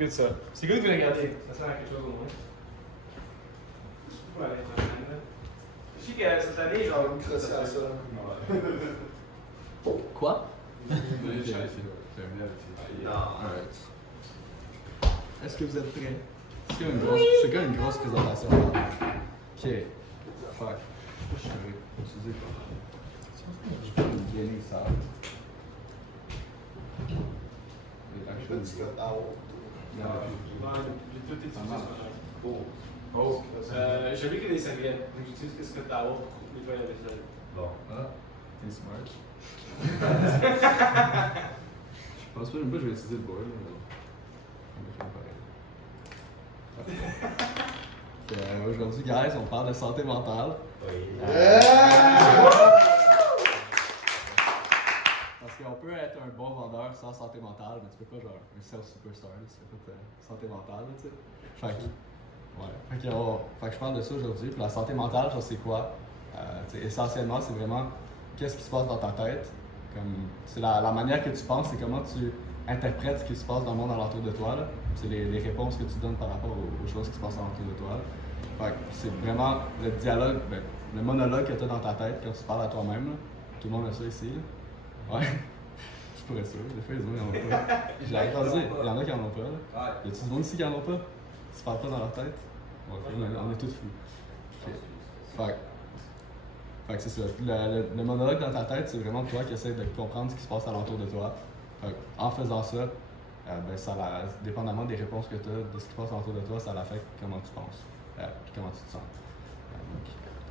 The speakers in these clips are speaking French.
good ça. C'est good de regarder. Ça sert à quelque chose au moins. Surtout pour l'année prochaine. Là. Je sais que cette année, genre. Quoi? Alright. Est-ce que vous êtes prêts? C'est quand même une grosse présentation. Ok. Fuck. Je vais utiliser quoi? Je peux me gagner ça. J'ai tout utilisé. Oh. J'ai vu qu'il y a des serviettes. Donc j'utilise ce que t'as pour nettoyer la vaisselle. Bon. Ah, t'es smart. Je pense pas même pas que je vais utiliser le boil. Aujourd'hui, guys, on parle de santé mentale. Oui. Parce qu'on peut être un bon vendeur sans santé mentale, mais tu peux pas genre un sales superstar, tu fais pas de santé mentale, tu sais. Fait que, ouais. Fait que je parle de ça aujourd'hui. Puis la santé mentale, ça c'est quoi? Essentiellement, c'est vraiment qu'est-ce qui se passe dans ta tête. C'est la manière que tu penses, c'est comment tu interprètes ce qui se passe dans le monde alentour de toi. C'est les réponses que tu donnes par rapport aux choses qui se passent alentour de toi. Fait que c'est vraiment le dialogue, le monologue que tu as dans ta tête quand tu parles à toi-même. Là. Tout le monde a ça ici. Là. Ouais. Je pourrais sûr. Des fois, les autres, ils en ont pas. Je l'ai entendu. Il y en a qui en ont pas. Là. Y a-tu du monde ici qui en ont pas? Ils se parlent pas dans leur tête? Ouais, on est tous fous. Okay. Fait que c'est ça. Le monologue dans ta tête, c'est vraiment toi qui essaies de comprendre ce qui se passe alentour de toi. En faisant ça, dépendamment des réponses que tu as, de ce qui se passe autour de toi, ça l'affecte comment tu penses et comment tu te sens.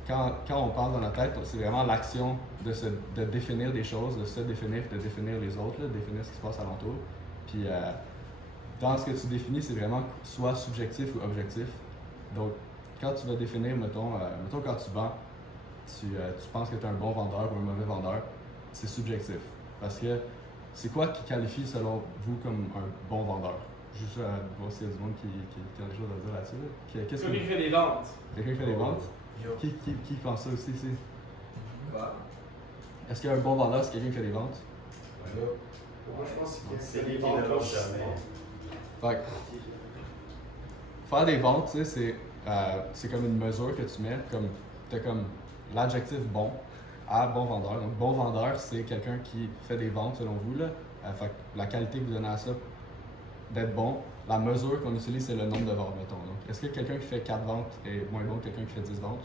Quand on pense dans notre tête, c'est vraiment l'action de définir des choses, de se définir et de définir les autres, de définir ce qui se passe alentour. Puis dans ce que tu définis, c'est vraiment soit subjectif ou objectif. Donc, quand tu vas définir, mettons quand tu vends, tu penses que tu es un bon vendeur ou un mauvais vendeur, c'est subjectif. Parce que c'est quoi qui qualifie selon vous comme un bon vendeur? Juste voir s'il y a du monde qui a des choses à dire là-dessus. Quelqu'un qui fait des ventes. Quelqu'un qui fait des ventes? Qui pense ça aussi ici? Quoi? Est-ce qu'un bon vendeur, c'est quelqu'un qui fait des ventes? Moi, je pense que C'est lui qui ne lâche jamais. Fait que, faire des ventes, tu sais, c'est comme une mesure que tu mets, t'as comme l'adjectif bon à bon vendeur. Donc, bon vendeur, c'est quelqu'un qui fait des ventes selon vous. Là. Fait que la qualité que vous donnez à ça, d'être bon, la mesure qu'on utilise, c'est le nombre de ventes, mettons. Donc, est-ce que quelqu'un qui fait 4 ventes est moins bon que quelqu'un qui fait 10 ventes?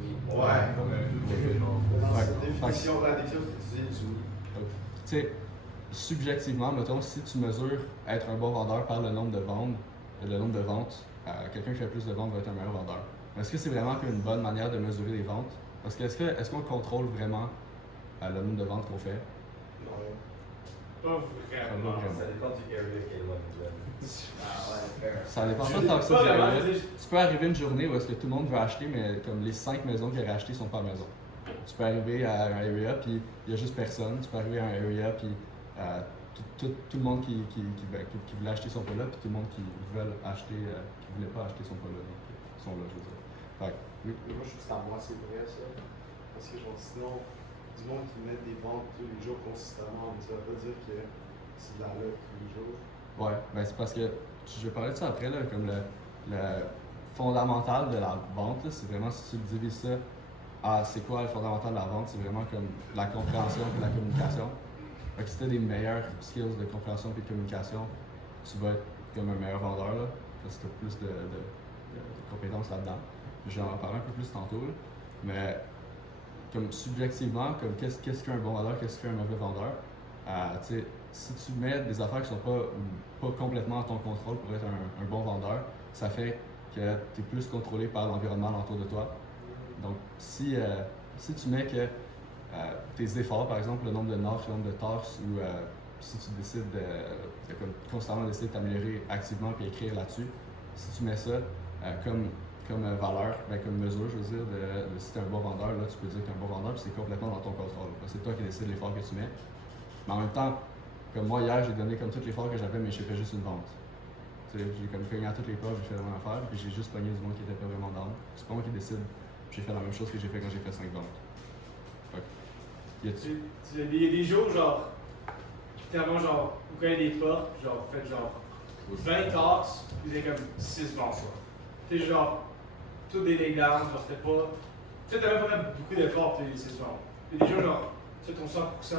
Oui. Ouais. La définition que tu utilises, oui. Tu sais, subjectivement, mettons, si tu mesures être un bon vendeur par le nombre de ventes, quelqu'un qui fait plus de ventes va être un meilleur vendeur. Mais est-ce que c'est vraiment une bonne manière de mesurer les ventes? Parce que est-ce qu'on contrôle vraiment le nombre de ventes qu'on fait? Non. Pas vraiment. Ça dépend du area qu'elle va nous donner. Ça dépend pas tant que ça. Tu peux arriver une journée où est-ce que tout le monde veut acheter, mais comme les 5 maisons qu'il a achetées sont pas maisons. Tu peux arriver à un area puis il y a juste personne. Tu peux arriver à un area puis tout le monde qui voulait acheter sont pas là, puis tout le monde qui voulait pas acheter sont pas là. Donc, ils sont là, je veux dire. Fait que, oui. Moi, je trouve que c'est à moi, c'est vrai ça. Parce que genre, sinon, du monde qui met des ventes tous les jours consistamment, mais ça veut pas dire que c'est de la lutte tous les jours. Ouais, ben c'est parce que je vais parler de ça après, là, comme le fondamental de la vente, là, c'est vraiment si tu le divises ça c'est quoi le fondamental de la vente, c'est vraiment comme la compréhension et la communication. Fait que si tu as des meilleurs skills de compréhension et de communication, tu vas être comme un meilleur vendeur, là, parce que tu as plus de compétences là-dedans. Je vais en parler un peu plus tantôt, là. Mais comme subjectivement, comme qu'est-ce qu'un bon vendeur, qu'est-ce qu'un mauvais vendeur, si tu mets des affaires qui ne sont pas complètement à ton contrôle pour être un bon vendeur, ça fait que tu es plus contrôlé par l'environnement autour de toi. Donc, si tu mets que tes efforts, par exemple, le nombre de notches, le nombre de torses, ou si tu décides de constamment décider de t'améliorer activement et écrire là-dessus, si tu mets ça comme valeur, comme mesure, je veux dire, de si tu es un bon vendeur, là, tu peux dire que tu es un bon vendeur, puis c'est complètement dans ton contrôle. C'est toi qui décides l'effort que tu mets. Mais en même temps, comme moi, hier, j'ai donné comme tout l'effort que j'avais, mais j'ai fait juste une vente. J'ai comme cogné à toutes les portes, j'ai fait la même affaire, puis j'ai juste pogné du monde qui était pas vraiment down. C'est pas moi qui décide. J'ai fait la même chose que j'ai fait quand j'ai fait 5 ventes. Il y a des jours, genre, clairement, genre, vous connaissez des portes, genre, vous faites genre 20 talks, puis il y a comme 6 ventes. Tu sais, genre, tout des laydowns, genre, c'était pas. Tu sais, t'avais pas fait beaucoup d'efforts pour les 6 ventes. Il y a des gens, genre, tu fais ton 100%,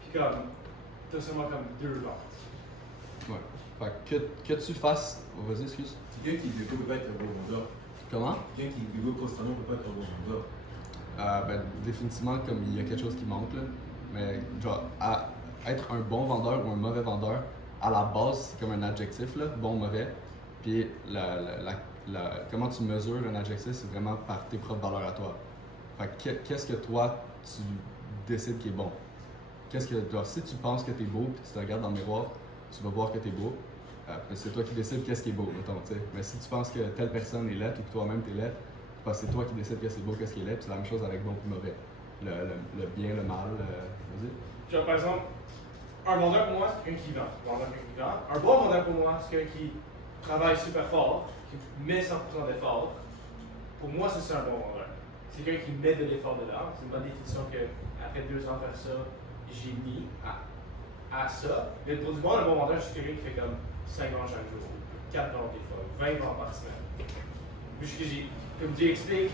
puis comme, t'as seulement comme 2 ventes. Ouais. Fait que tu fasses. Oh, vas-y, excuse. Quelqu'un qui développe peut pas être un bon vendeur. Comment? Quelqu'un qui développe constamment peut pas être un bon vendeur. Ben, définitivement, comme il y a quelque chose qui manque, là. Mais, genre, être un bon vendeur ou un mauvais vendeur, à la base, c'est comme un adjectif, là, bon, mauvais. Puis, comment tu mesures un adjectif, c'est vraiment par tes propres valeurs à toi. Fait que, qu'est-ce que toi, tu décides qui est bon? Genre, si tu penses que t'es beau, puis tu te regardes dans le miroir, tu vas voir que t'es beau. C'est toi qui décides qu'est-ce qui est beau, mettons, tu sais. Mais si tu penses que telle personne est laide ou que toi-même t'es laide, parce que c'est toi qui décides qu'est-ce qui est beau, qu'est-ce qui est laid, puis c'est la même chose avec bon et mauvais. Le bien, le mal, vas-y. Genre, par exemple, un vendeur pour moi, c'est quelqu'un qui vend. Un bon vendeur pour moi, c'est quelqu'un qui travaille super fort, qui met 100% d'effort. Pour moi, c'est ça un bon vendeur. C'est quelqu'un qui met de l'effort dedans. C'est une bonne définition que après 2 ans faire ça, j'ai mis à ça. Mais pour du bon, un bon vendeur, c'est quelqu'un qui fait comme 5 ventes chaque jour, 4 ventes des fois, 20 ventes par semaine. Puis comme Dieu explique,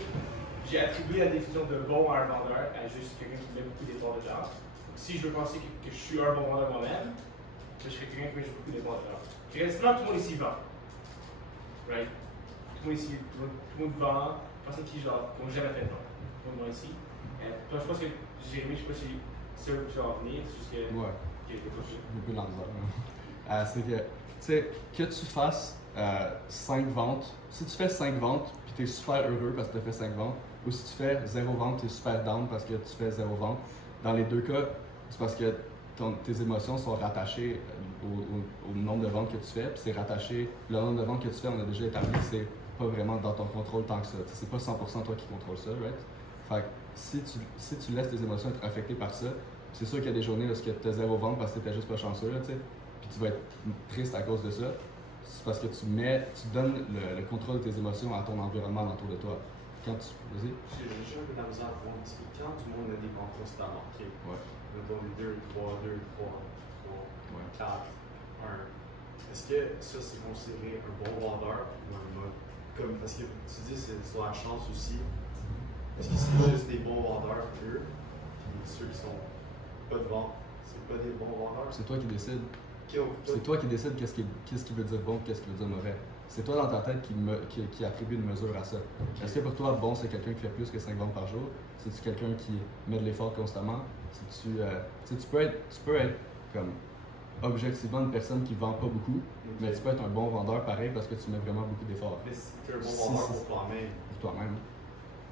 j'ai attribué la définition de bon à un vendeur à juste quelqu'un qui met beaucoup d'efforts dedans. Si je veux penser que je suis un bon vendeur moi-même, je serais quelqu'un qui met beaucoup d'efforts dedans. Je dirais tout le monde ici vend. Right? Tout le monde ici, tout le monde vend. Personne qui genre, n'ont jamais fait de vente. Tout le monde ici. Je pense que Jérémy, je sais pas si c'est où tu vas en venir, c'est juste que. Ouais. Okay, Beaucoup de l'envers. C'est que, tu sais, que tu fasses 5 ventes, si tu fais 5 ventes, puis tu es super heureux parce que tu as fait 5 ventes, ou si tu fais 0 vente, tu es super down parce que tu fais 0 vente, dans les deux cas, c'est parce que tes émotions sont rattachées au nombre de ventes que tu fais, puis c'est rattaché, le nombre de ventes que tu fais, on a déjà établi que c'est pas vraiment dans ton contrôle tant que ça. C'est pas 100% toi qui contrôle ça, right? Fait que si tu laisses tes émotions être affectées par ça, c'est sûr qu'il y a des journées où tu as 0 ventes parce que tu juste pas chanceux, là, tu sais, puis tu vas être triste à cause de ça. C'est parce que tu donnes le contrôle de tes émotions à ton environnement autour de toi. Quand tu. Vas-y. J'ai juste un peu de la misère à voir parce que quand du monde a des ventes constamment, ok, Ouais. mettons des 2, 3, 2, 3, 3, Ouais. 4, 1. Est-ce que ça c'est considéré un bon vendeur ou un mauvais? Comme, parce que tu dis c'est sur la chance aussi. Est-ce que c'est juste des bons vendeurs eux, puis ceux qui sont pas de vente, c'est pas des bons vendeurs? C'est toi qui décides. Ok, C'est toi qui décides qu'est-ce qui veut dire bon, qu'est-ce qui veut dire mauvais. C'est toi dans ta tête qui attribue une mesure à ça. Est-ce que pour toi, bon, c'est quelqu'un qui fait plus que 5 ventes par jour? C'est-tu quelqu'un qui met de l'effort constamment? Tu peux être comme objectivement une personne qui vend pas beaucoup, mais tu peux être un bon vendeur pareil parce que tu mets vraiment beaucoup d'efforts. Mais c'est un bon vendeur pour toi-même. Pour toi-même.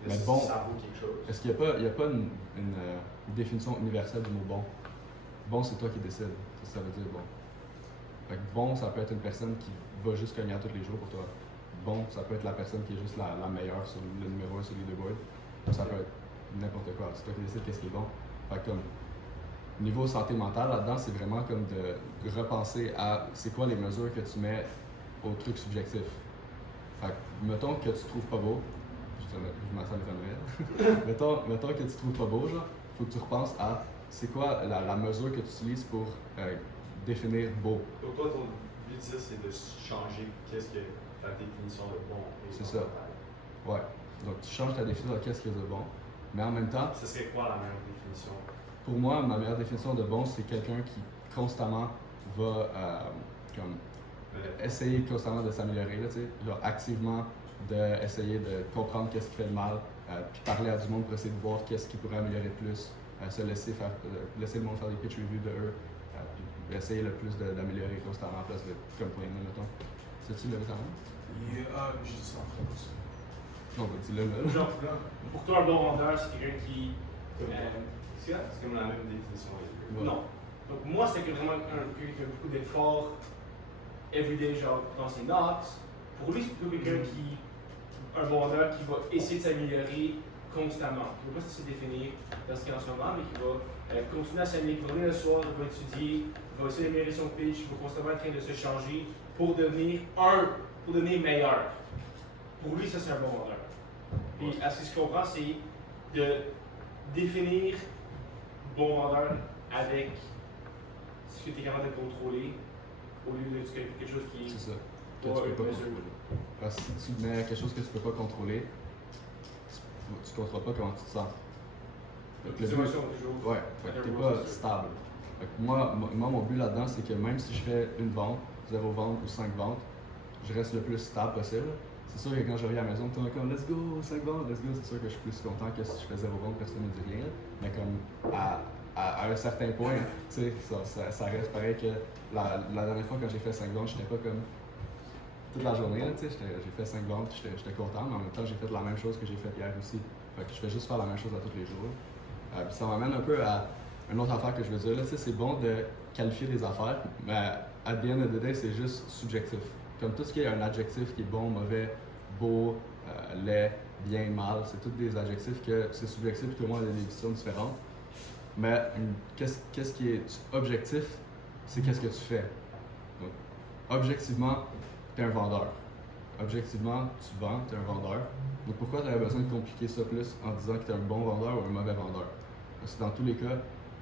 Mais Mais bon, ça vaut quelque chose. Est-ce qu'il n'y a pas une définition universelle du mot bon? Bon, c'est toi qui décides. C'est ça que ça veut dire bon. Fait que bon, ça peut être une personne qui va juste cogner à tous les jours pour toi. Bon, ça peut être la personne qui est juste la meilleure sur le numéro 1 sur le leaderboard. Ça peut être n'importe quoi. C'est toi qui décides qu'est-ce qui est bon. Fait que comme niveau santé mentale, là-dedans, c'est vraiment comme de repenser à c'est quoi les mesures que tu mets au truc subjectif. Fait que mettons que tu trouves pas beau, ça m'étonnerait. mettons que tu trouves pas beau, genre, faut que tu repenses à c'est quoi la mesure que tu utilises pour définir beau. Donc toi, ton but de ça, c'est de changer qu'est-ce que ta définition de bon est. C'est ça. Ouais. Donc tu changes ta définition de qu'est-ce qui est de bon, mais en même temps, Ce serait quoi la meilleure définition? pour moi, ma meilleure définition de bon, c'est quelqu'un qui constamment va essayer constamment de s'améliorer, là, tu sais, genre activement d'essayer de comprendre qu'est-ce qui fait le mal, puis parler à du monde pour essayer de voir qu'est-ce qui pourrait améliorer plus, se laisser le monde faire des pitch reviews de eux, puis essayer le plus d'améliorer constamment en place de comme point, mettons. Sais-tu lever ta main? J'ai dit ça en France. Non, bah, dis-le là. Genre, pour toi, un bon vendeur, c'est quelqu'un qui. C'est comme la même définition. Ouais. Non. Donc, moi, c'est vraiment quelqu'un qui a beaucoup d'efforts everyday, genre dans ses notes. Pour lui, c'est plutôt quelqu'un qui. Un bon vendeur qui va essayer de s'améliorer constamment. Qui ne va pas se définir dans ce qu'il est en ce moment, mais qui va continuer à s'améliorer. Il va venir le soir, il va étudier, il va essayer d'améliorer son pitch, il va constamment être en train de se changer pour devenir meilleur. Pour lui, ça, c'est un bon vendeur. Puis, à ce que je comprends, c'est de définir bon vendeur avec ce que tu es capable de contrôler au lieu de quelque chose qui C'est ça. Que Ouais, tu peux pas bien sûr. contrôler. Parce que si tu mets quelque chose que tu peux pas contrôler, tu ne contrôles pas comment tu te sens. Donc, les le but- émotions toujours. Ouais, fait que t'es pas stable. Fait que moi, mon but là-dedans, c'est que même si je fais une vente, 0 vente ou 5 ventes, je reste le plus stable possible. C'est sûr que quand je reviens à la maison, tout le monde est comme let's go, 5 ventes, let's go, c'est sûr que je suis plus content que si je fais 0 vente, personne ne me dit rien. Mais comme à un certain point, tu sais, ça reste pareil que la dernière fois quand j'ai fait 5 ventes, j'étais pas comme toute la journée, là, tu sais, j'ai fait 5 ventes, j'étais content, mais en même temps, j'ai fait la même chose que j'ai fait hier aussi. Fait que je fais juste faire la même chose à tous les jours. Puis ça m'amène un peu à une autre affaire que je veux dire. Là, tu sais, c'est bon de qualifier des affaires, mais at the end of the day, c'est juste subjectif. Comme tout ce qui est un adjectif qui est bon, mauvais, beau, laid, bien, mal, c'est tous des adjectifs que c'est subjectif et tout le monde a des définitions différentes. Mais qu'est-ce qui est objectif, c'est qu'est-ce que tu fais. Donc, objectivement, tu es un vendeur. Objectivement, tu vends, tu es un vendeur. Donc pourquoi tu aurais besoin de compliquer ça plus en disant que tu es un bon vendeur ou un mauvais vendeur? Parce que dans tous les cas,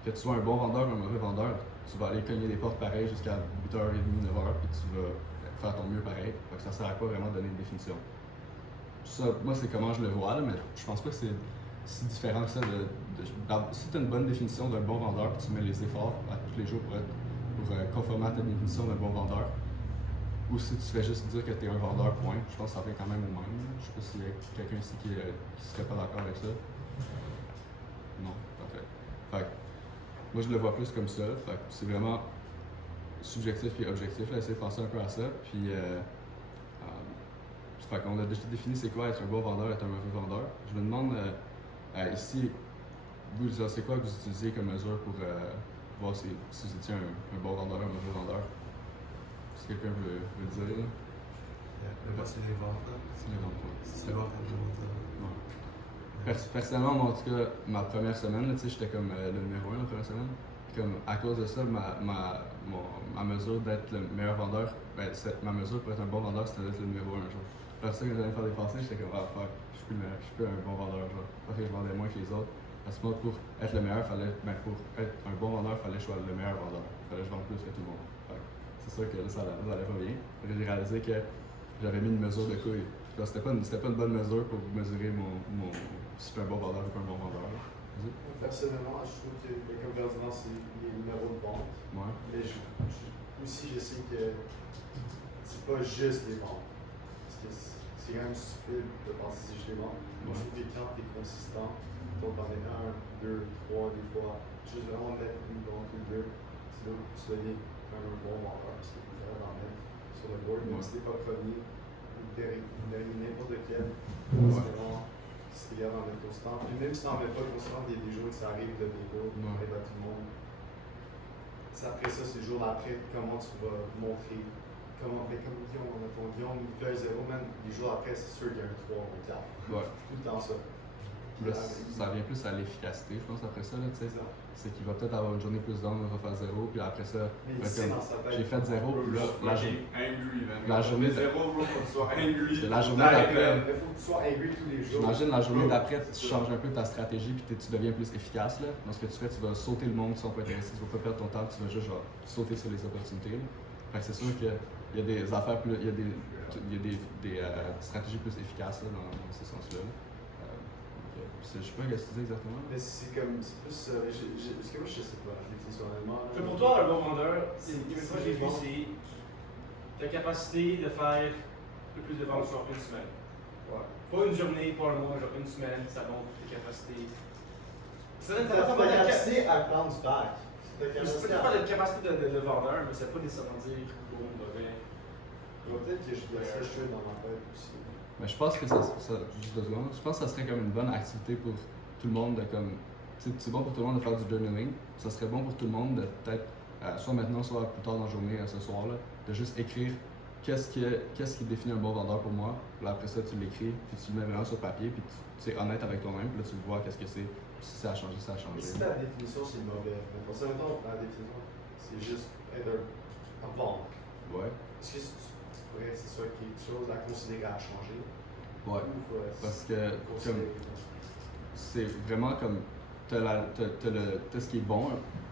que tu sois un bon vendeur ou un mauvais vendeur, tu vas aller cogner des portes pareilles jusqu'à 8h30, 9h, puis tu vas faire ton mieux pareil. Fait que ça sert à quoi vraiment de donner une définition? Ça, moi, c'est comment je le vois, là, mais je pense pas que c'est si différent que ça. Si tu as une bonne définition d'un bon vendeur, puis tu mets les efforts à tous les jours pour conformer à ta définition d'un bon vendeur, ou si tu fais juste dire que tu es un vendeur, point, je pense que ça revient quand même au même. Je sais pas s'il y a quelqu'un ici qui serait pas d'accord avec ça. Non, parfait. Fait que, moi, je le vois plus comme ça. Fait que c'est vraiment subjectif et objectif. Là, essayer de penser un peu à ça. Puis, fait qu'on a déjà défini c'est quoi être un bon vendeur et être un mauvais vendeur. Je me demande ici, vous, c'est quoi que vous utilisez comme mesure pour voir si vous étiez un bon vendeur ou un mauvais vendeur? Si quelqu'un veut le dire. Là. C'est les ventes. C'est les ventes, ouais. C'est les ventes. Ouais. Personnellement, moi, en tout cas, ma première semaine, là, j'étais comme le numéro 1 la première semaine. Puis comme à cause de ça, ma mesure d'être le meilleur vendeur, ma mesure pour être un bon vendeur, c'était d'être le numéro 1 genre. Après ça, quand j'allais faire des passés, j'étais comme fuck, je suis plus un bon vendeur genre. Parce que je vendais moins que les autres. Parce que moi, pour être le meilleur, pour être un bon vendeur, il fallait que je sois le meilleur vendeur. Il fallait que je vende plus que tout le monde. C'est sûr que là, ça allait pas bien. J'ai réalisé que j'avais mis une mesure de couille. C'était pas une bonne mesure pour mesurer si je suis un bon vendeur ou pas un bon vendeur. Personnellement, je trouve que comme Ferdinand, c'est les numéros de vente. Ouais. Mais aussi, je sais que c'est pas juste les ventes. Parce que c'est quand même stupide de penser que c'est juste les ventes. Moi, je trouve que quand tu es consistant, donc t'en es 1, 2, 3, des fois, juste vraiment mettre une vente ou deux, c'est là où tu deviens quand même un bon vendeur. Parce que tu peux en mettre sur le board. Même si t'es pas premier, ou derrière n'importe quel, c'est vraiment. Si tu regardes en mettre constant, puis même si tu n'en mets pas constant, il y a des jours où ça arrive de dégo, avec tout le monde. Après ça, c'est le jour d'après, comment tu vas montrer, comme Guillaume, on a ton Guillaume, il fait 0, man, les jours après, c'est sûr qu'il y a un 3 ou 4. Ouais. Tout le temps ça. Là, ça revient plus à l'efficacité, je pense, après ça, là, tu sais. C'est qu'il va peut-être avoir une journée plus down, il va faire 0, puis après ça, j'ai fait 0, puis là, la journée de... C'est la journée d'après. Il faut que tu sois angry tous les jours. J'imagine la journée d'après, tu changes un peu ta stratégie, puis tu deviens plus efficace, là. Dans ce que tu fais, tu vas sauter le monde qui sont pas intéressés, tu vas pas perdre ton temps, tu vas juste genre, sauter sur les opportunités. Fait que c'est sûr qu'il y a des affaires plus, il y a des stratégies plus efficaces, là, dans ce sens-là. Je sais pas ce que tu dis exactement. Mais c'est comme, c'est plus, parce que moi je sais pas, définitivement. Pour toi, un bon vendeur, une fois que j'ai vu, c'est ta capacité de faire le plus de ventes sur une semaine. Ouais. Pas une journée, pas un mois, genre une semaine, ça montre tes capacités. C'est ta capacité à prendre du bac. C'est pas la capacité de vendeur, mais ça veut pas nécessairement dire bon, mauvais. Peut-être que je dois chercher dans ma tête aussi. Mais je pense que juste 2 secondes, je pense que ça serait comme une bonne activité pour tout le monde de comme. C'est bon pour tout le monde de faire du journaling. Ça serait bon pour tout le monde de peut-être, soit maintenant, soit plus tard dans la journée, ce soir-là, de juste écrire qu'est-ce qui définit un bon vendeur pour moi. Puis après ça, tu l'écris, puis tu le mets vraiment sur papier, puis tu es honnête avec toi-même, puis là tu vois qu'est-ce que c'est. Si ça a changé, ça a changé. Mais si ta définition c'est mauvais, mais pour ça, mettons, la définition, c'est juste être un vendre. Ouais. Est-ce que tu pourrais, c'est soit quelque chose à considérer à changer? Ouais. Ou Parce que comme c'est vraiment comme t'as ce qui est bon,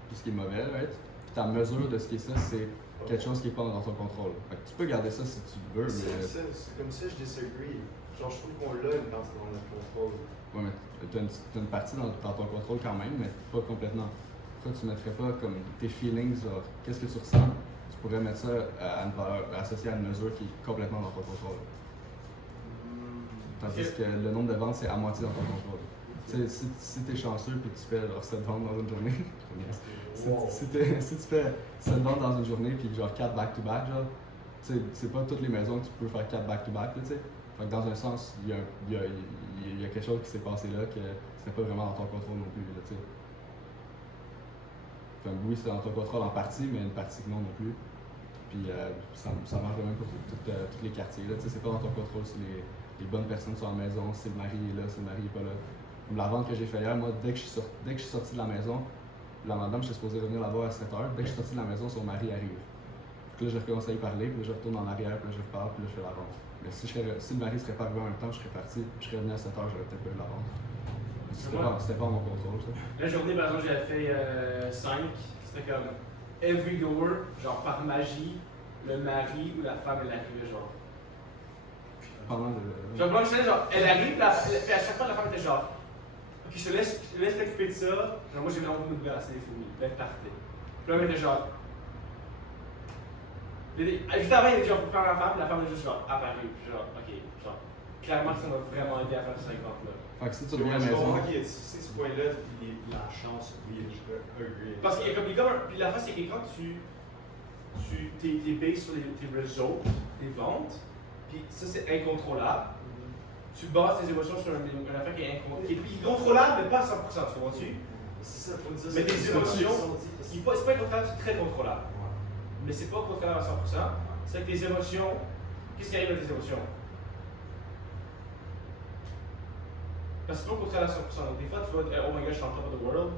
puis ce qui est mauvais, right? Puis ta mesure de ce qui est ça, c'est quelque chose qui est pas dans ton contrôle. Fait que tu peux garder ça si tu veux, mais. C'est comme ça, je disagree. Genre, je trouve qu'on l'a une partie dans notre contrôle. Ouais, mais t'as une partie dans ton contrôle quand même, mais pas complètement. Pourquoi tu mettrais pas comme tes feelings, genre, qu'est-ce que tu ressens? Tu pourrais mettre ça à une valeur associée à une mesure qui est complètement dans ton contrôle. Tandis que le nombre de ventes, c'est à moitié dans ton contrôle. Tu sais, si t'es chanceux et que tu fais genre 7 ventes dans une journée, si tu fais 7 ventes dans une journée puis genre 4 back-to-back, genre, tu sais, c'est pas toutes les maisons que tu peux faire 4 back-to-back, tu sais. Fait que dans un sens, il y a quelque chose qui s'est passé là que c'était pas vraiment dans ton contrôle non plus, là, tu sais. Enfin, oui, c'est dans ton contrôle en partie, mais une partie non plus. Puis ça marche de même pour tous les quartiers, là, tu sais, c'est pas dans ton contrôle si les bonnes personnes sont à la maison, si le mari est là, si le mari est pas là. Comme la vente que j'ai fait hier, moi, dès que je suis sorti de la maison, la madame, j'étais supposé revenir là-bas à 7h, dès que je suis sorti de la maison, son mari arrive. Puis là, je recommence à y parler, puis là, je retourne en arrière, puis là, je repars, puis là, je fais la vente. Mais si le mari serait pas arrivé en même temps, je serais parti, puis je serais revenu à 7h, j'aurais peut-être pas eu la vente. C'était pas à mon contrôle, ça. La journée, par exemple, j'avais fait 5. C'était comme every door, genre par magie, le mari ou la femme, elle arrivait, genre. Pendant Genre, moi, je sais, genre, elle arrive, puis à chaque fois, la femme était genre, ok, je te laisse t'occuper de ça. Genre, moi, j'ai vraiment envie de me brasser les fourmis, d'être parfait. Puis là, elle était genre. Juste avant, il était genre pour faire la femme est juste genre apparue. Puis genre, ok, genre, clairement, ça m'a vraiment aidé à faire ce 50 là. Fait que si tu Moi, reviens à je la maison. comprends qu'il y a ce point-là, puis la chance, oui, je agree. Parce qu'il y a comme un. Puis la face, c'est que quand t'es basé sur tes réseaux, tes ventes, puis ça, c'est incontrôlable. Tu bases tes émotions sur une affaire qui est incontrôlable, mais pas à 100%, tu comprends-tu? C'est ça, faut dire Mais ça. tes émotions, c'est pas incontrôlable, c'est très contrôlable. Mais c'est pas contrôlable à 100%. C'est que tes émotions, qu'est-ce qui arrive à tes émotions? Parce que c'est pas contrôlable à 100%. Donc, des fois, tu vas dire, oh my god, je suis en top of the world.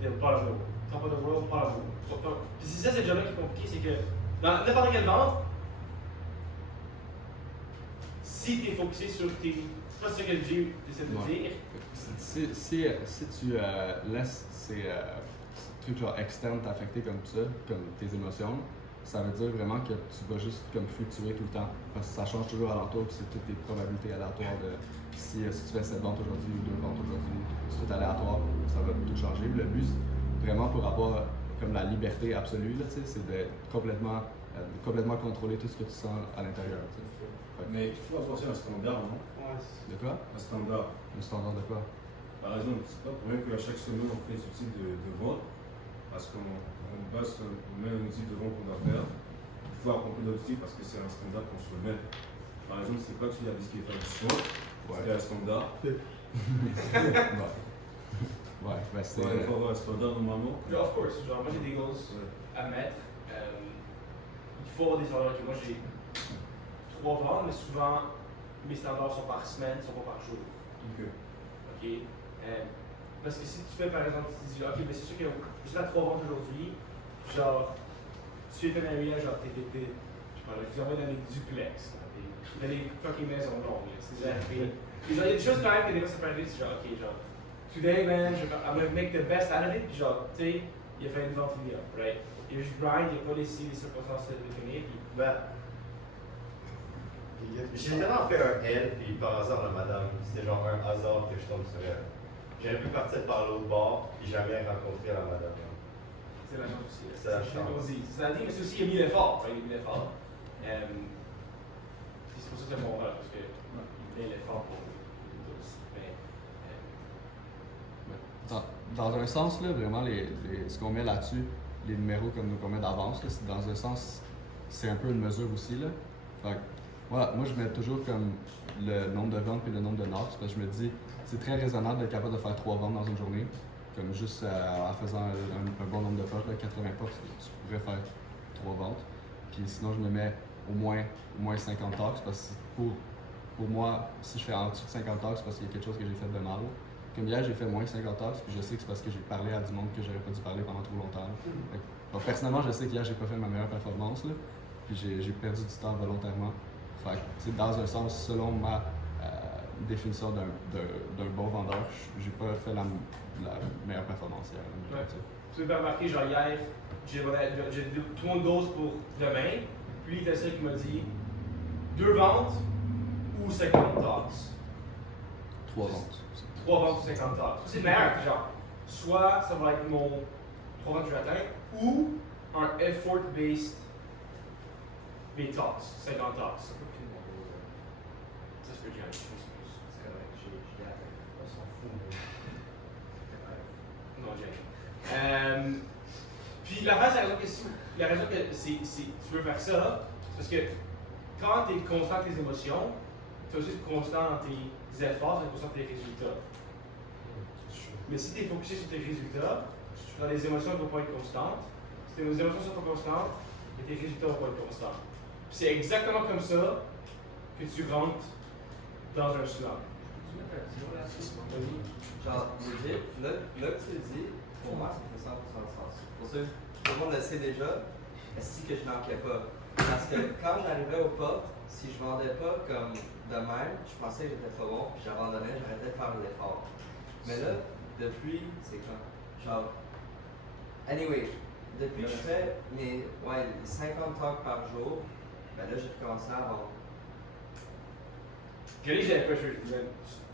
T'es bottom of the world. Top of the world, bottom of the world. Puis c'est ça, c'est déjà là qui est compliqué, c'est que dans n'importe quelle vente, si tu es focusé sur tes. C'est pas ce que Dieu essaie de dire. Si tu laisses ces trucs genre externes t'affecter comme ça, comme tes émotions, ça veut dire vraiment que tu vas juste comme fluctuer tout le temps. Parce que ça change toujours alentour, puis c'est toutes tes probabilités aléatoires de si tu fais 7 ventes aujourd'hui ou 2 ventes aujourd'hui, c'est tout aléatoire, ça va tout changer. Le but, vraiment pour avoir comme la liberté absolue, là, c'est de complètement contrôler tout ce que tu sens à l'intérieur. Mais il faut apporter un standard, non? Ouais, De quoi? Un standard. Le standard de quoi? Par exemple, c'est pas pour rien qu'à chaque semaine on fait ce type de vente, parce qu'on base sur le même outil de vente qu'on doit faire. Il faut accomplir l'outil parce que c'est un standard qu'on se met. Par exemple, c'est pas que tu as dit qu'il faut faire du sport, c'est un standard. Ouais, ben c'est. Il faut avoir un standard normalement. Of course, genre moi j'ai des goals à mettre. Il faut avoir des standards. Moi j'ai 3 ventes, mais souvent mes standards sont par semaine, ils sont pas par jour. Ok. Ok? Parce que si tu fais par exemple, tu dis, ok, mais c'est sûr que je suis à 3 ventes aujourd'hui, genre, tu es un area, genre, je vous envoie dans les duplex, dans les fucking maisons longues, c'est déjà arrivé. Et genre, il y a des choses quand même que des fois ça peut arriver, c'est genre, ok, genre, today man, I'm gonna make the best out of it, puis genre, tu sais, il a fait une vente linéaire, right? Et je grind, il n'a pas laissé les circonstances se définir, puis J'ai tellement fait un L, puis par hasard, la madame, c'était genre un hasard que je tombe sur elle. J'aurais pu partir par l'autre bord, puis jamais rencontrer la madame. c'est la chance aussi. C'est la chance. C'est la dit, mais c'est aussi, il a mis l'effort, il a mis l'effort. Puis c'est pour ça que c'est mon rôle, parce qu'il met l'effort pour nous tous. Mais, Dans un sens, là, vraiment, ce qu'on met là-dessus, les numéros comme qu'on met d'avance, là, dans un sens, c'est un peu une mesure aussi. Là. Fait que, moi, je mets toujours comme le nombre de ventes et le nombre de notes, parce que je me dis, c'est très raisonnable d'être capable de faire 3 ventes dans une journée, comme juste en faisant un bon nombre de poches, 80 poches, tu pourrais faire 3 ventes. Puis sinon, je me mets au moins 50 talks, parce que pour moi, si je fais en dessous de 50 talks, c'est parce qu'il y a quelque chose que j'ai fait de mal. Comme hier, j'ai fait moins 50 talks, puis je sais que c'est parce que j'ai parlé à du monde que j'aurais pas dû parler pendant trop longtemps. Donc, personnellement, je sais qu'hier, j'ai pas fait ma meilleure performance, là, puis j'ai perdu du temps volontairement. Fait que, dans un sens, selon ma définition d'un bon vendeur, j'ai pas fait la meilleure performance hier. Ouais. tu peux remarquer, genre hier, tout le monde dose pour demain. Puis il y a celui qui m'a dit 2 ventes ou 50 talks. 3 ventes. 3 ventes ou 50 talks. C'est meilleur, genre, soit ça va être mon 3 ventes que je vais atteindre, ou un effort-based talks, 50 talks. Ça peut plus mon dose. Ça se peut que j'ai un petit peu plus. C'est correct, j'ai atteint. On s'en fout. Non, j'ai. Puis la raison que tu veux faire ça, c'est parce que quand tu es constant dans tes émotions, tu es aussi constant dans tes efforts, tu es constant dans tes résultats. Mais si tu es focusé sur tes résultats, dans les émotions ne vont pas être constantes. Si tes émotions ne sont pas constantes, tes résultats ne vont pas être constants. Puis c'est exactement comme ça que tu rentres dans un slump. Tu mettre un petit mot là-dessus? Genre, legit, là que tu le dis, pour moi, ça fait 100% de sens. Pour ça, tout le monde le sait déjà, est-ce que je manquais pas? Parce que quand j'arrivais au pop, si je vendais pas comme de même, je pensais que j'étais pas bon, puis j'abandonnais, j'arrêtais de faire l'effort. Mais là, depuis, c'est quand? Genre, anyway, depuis que je fais mes 50 talks par jour, ben là, j'ai commencé à vendre. J'avais pas joué,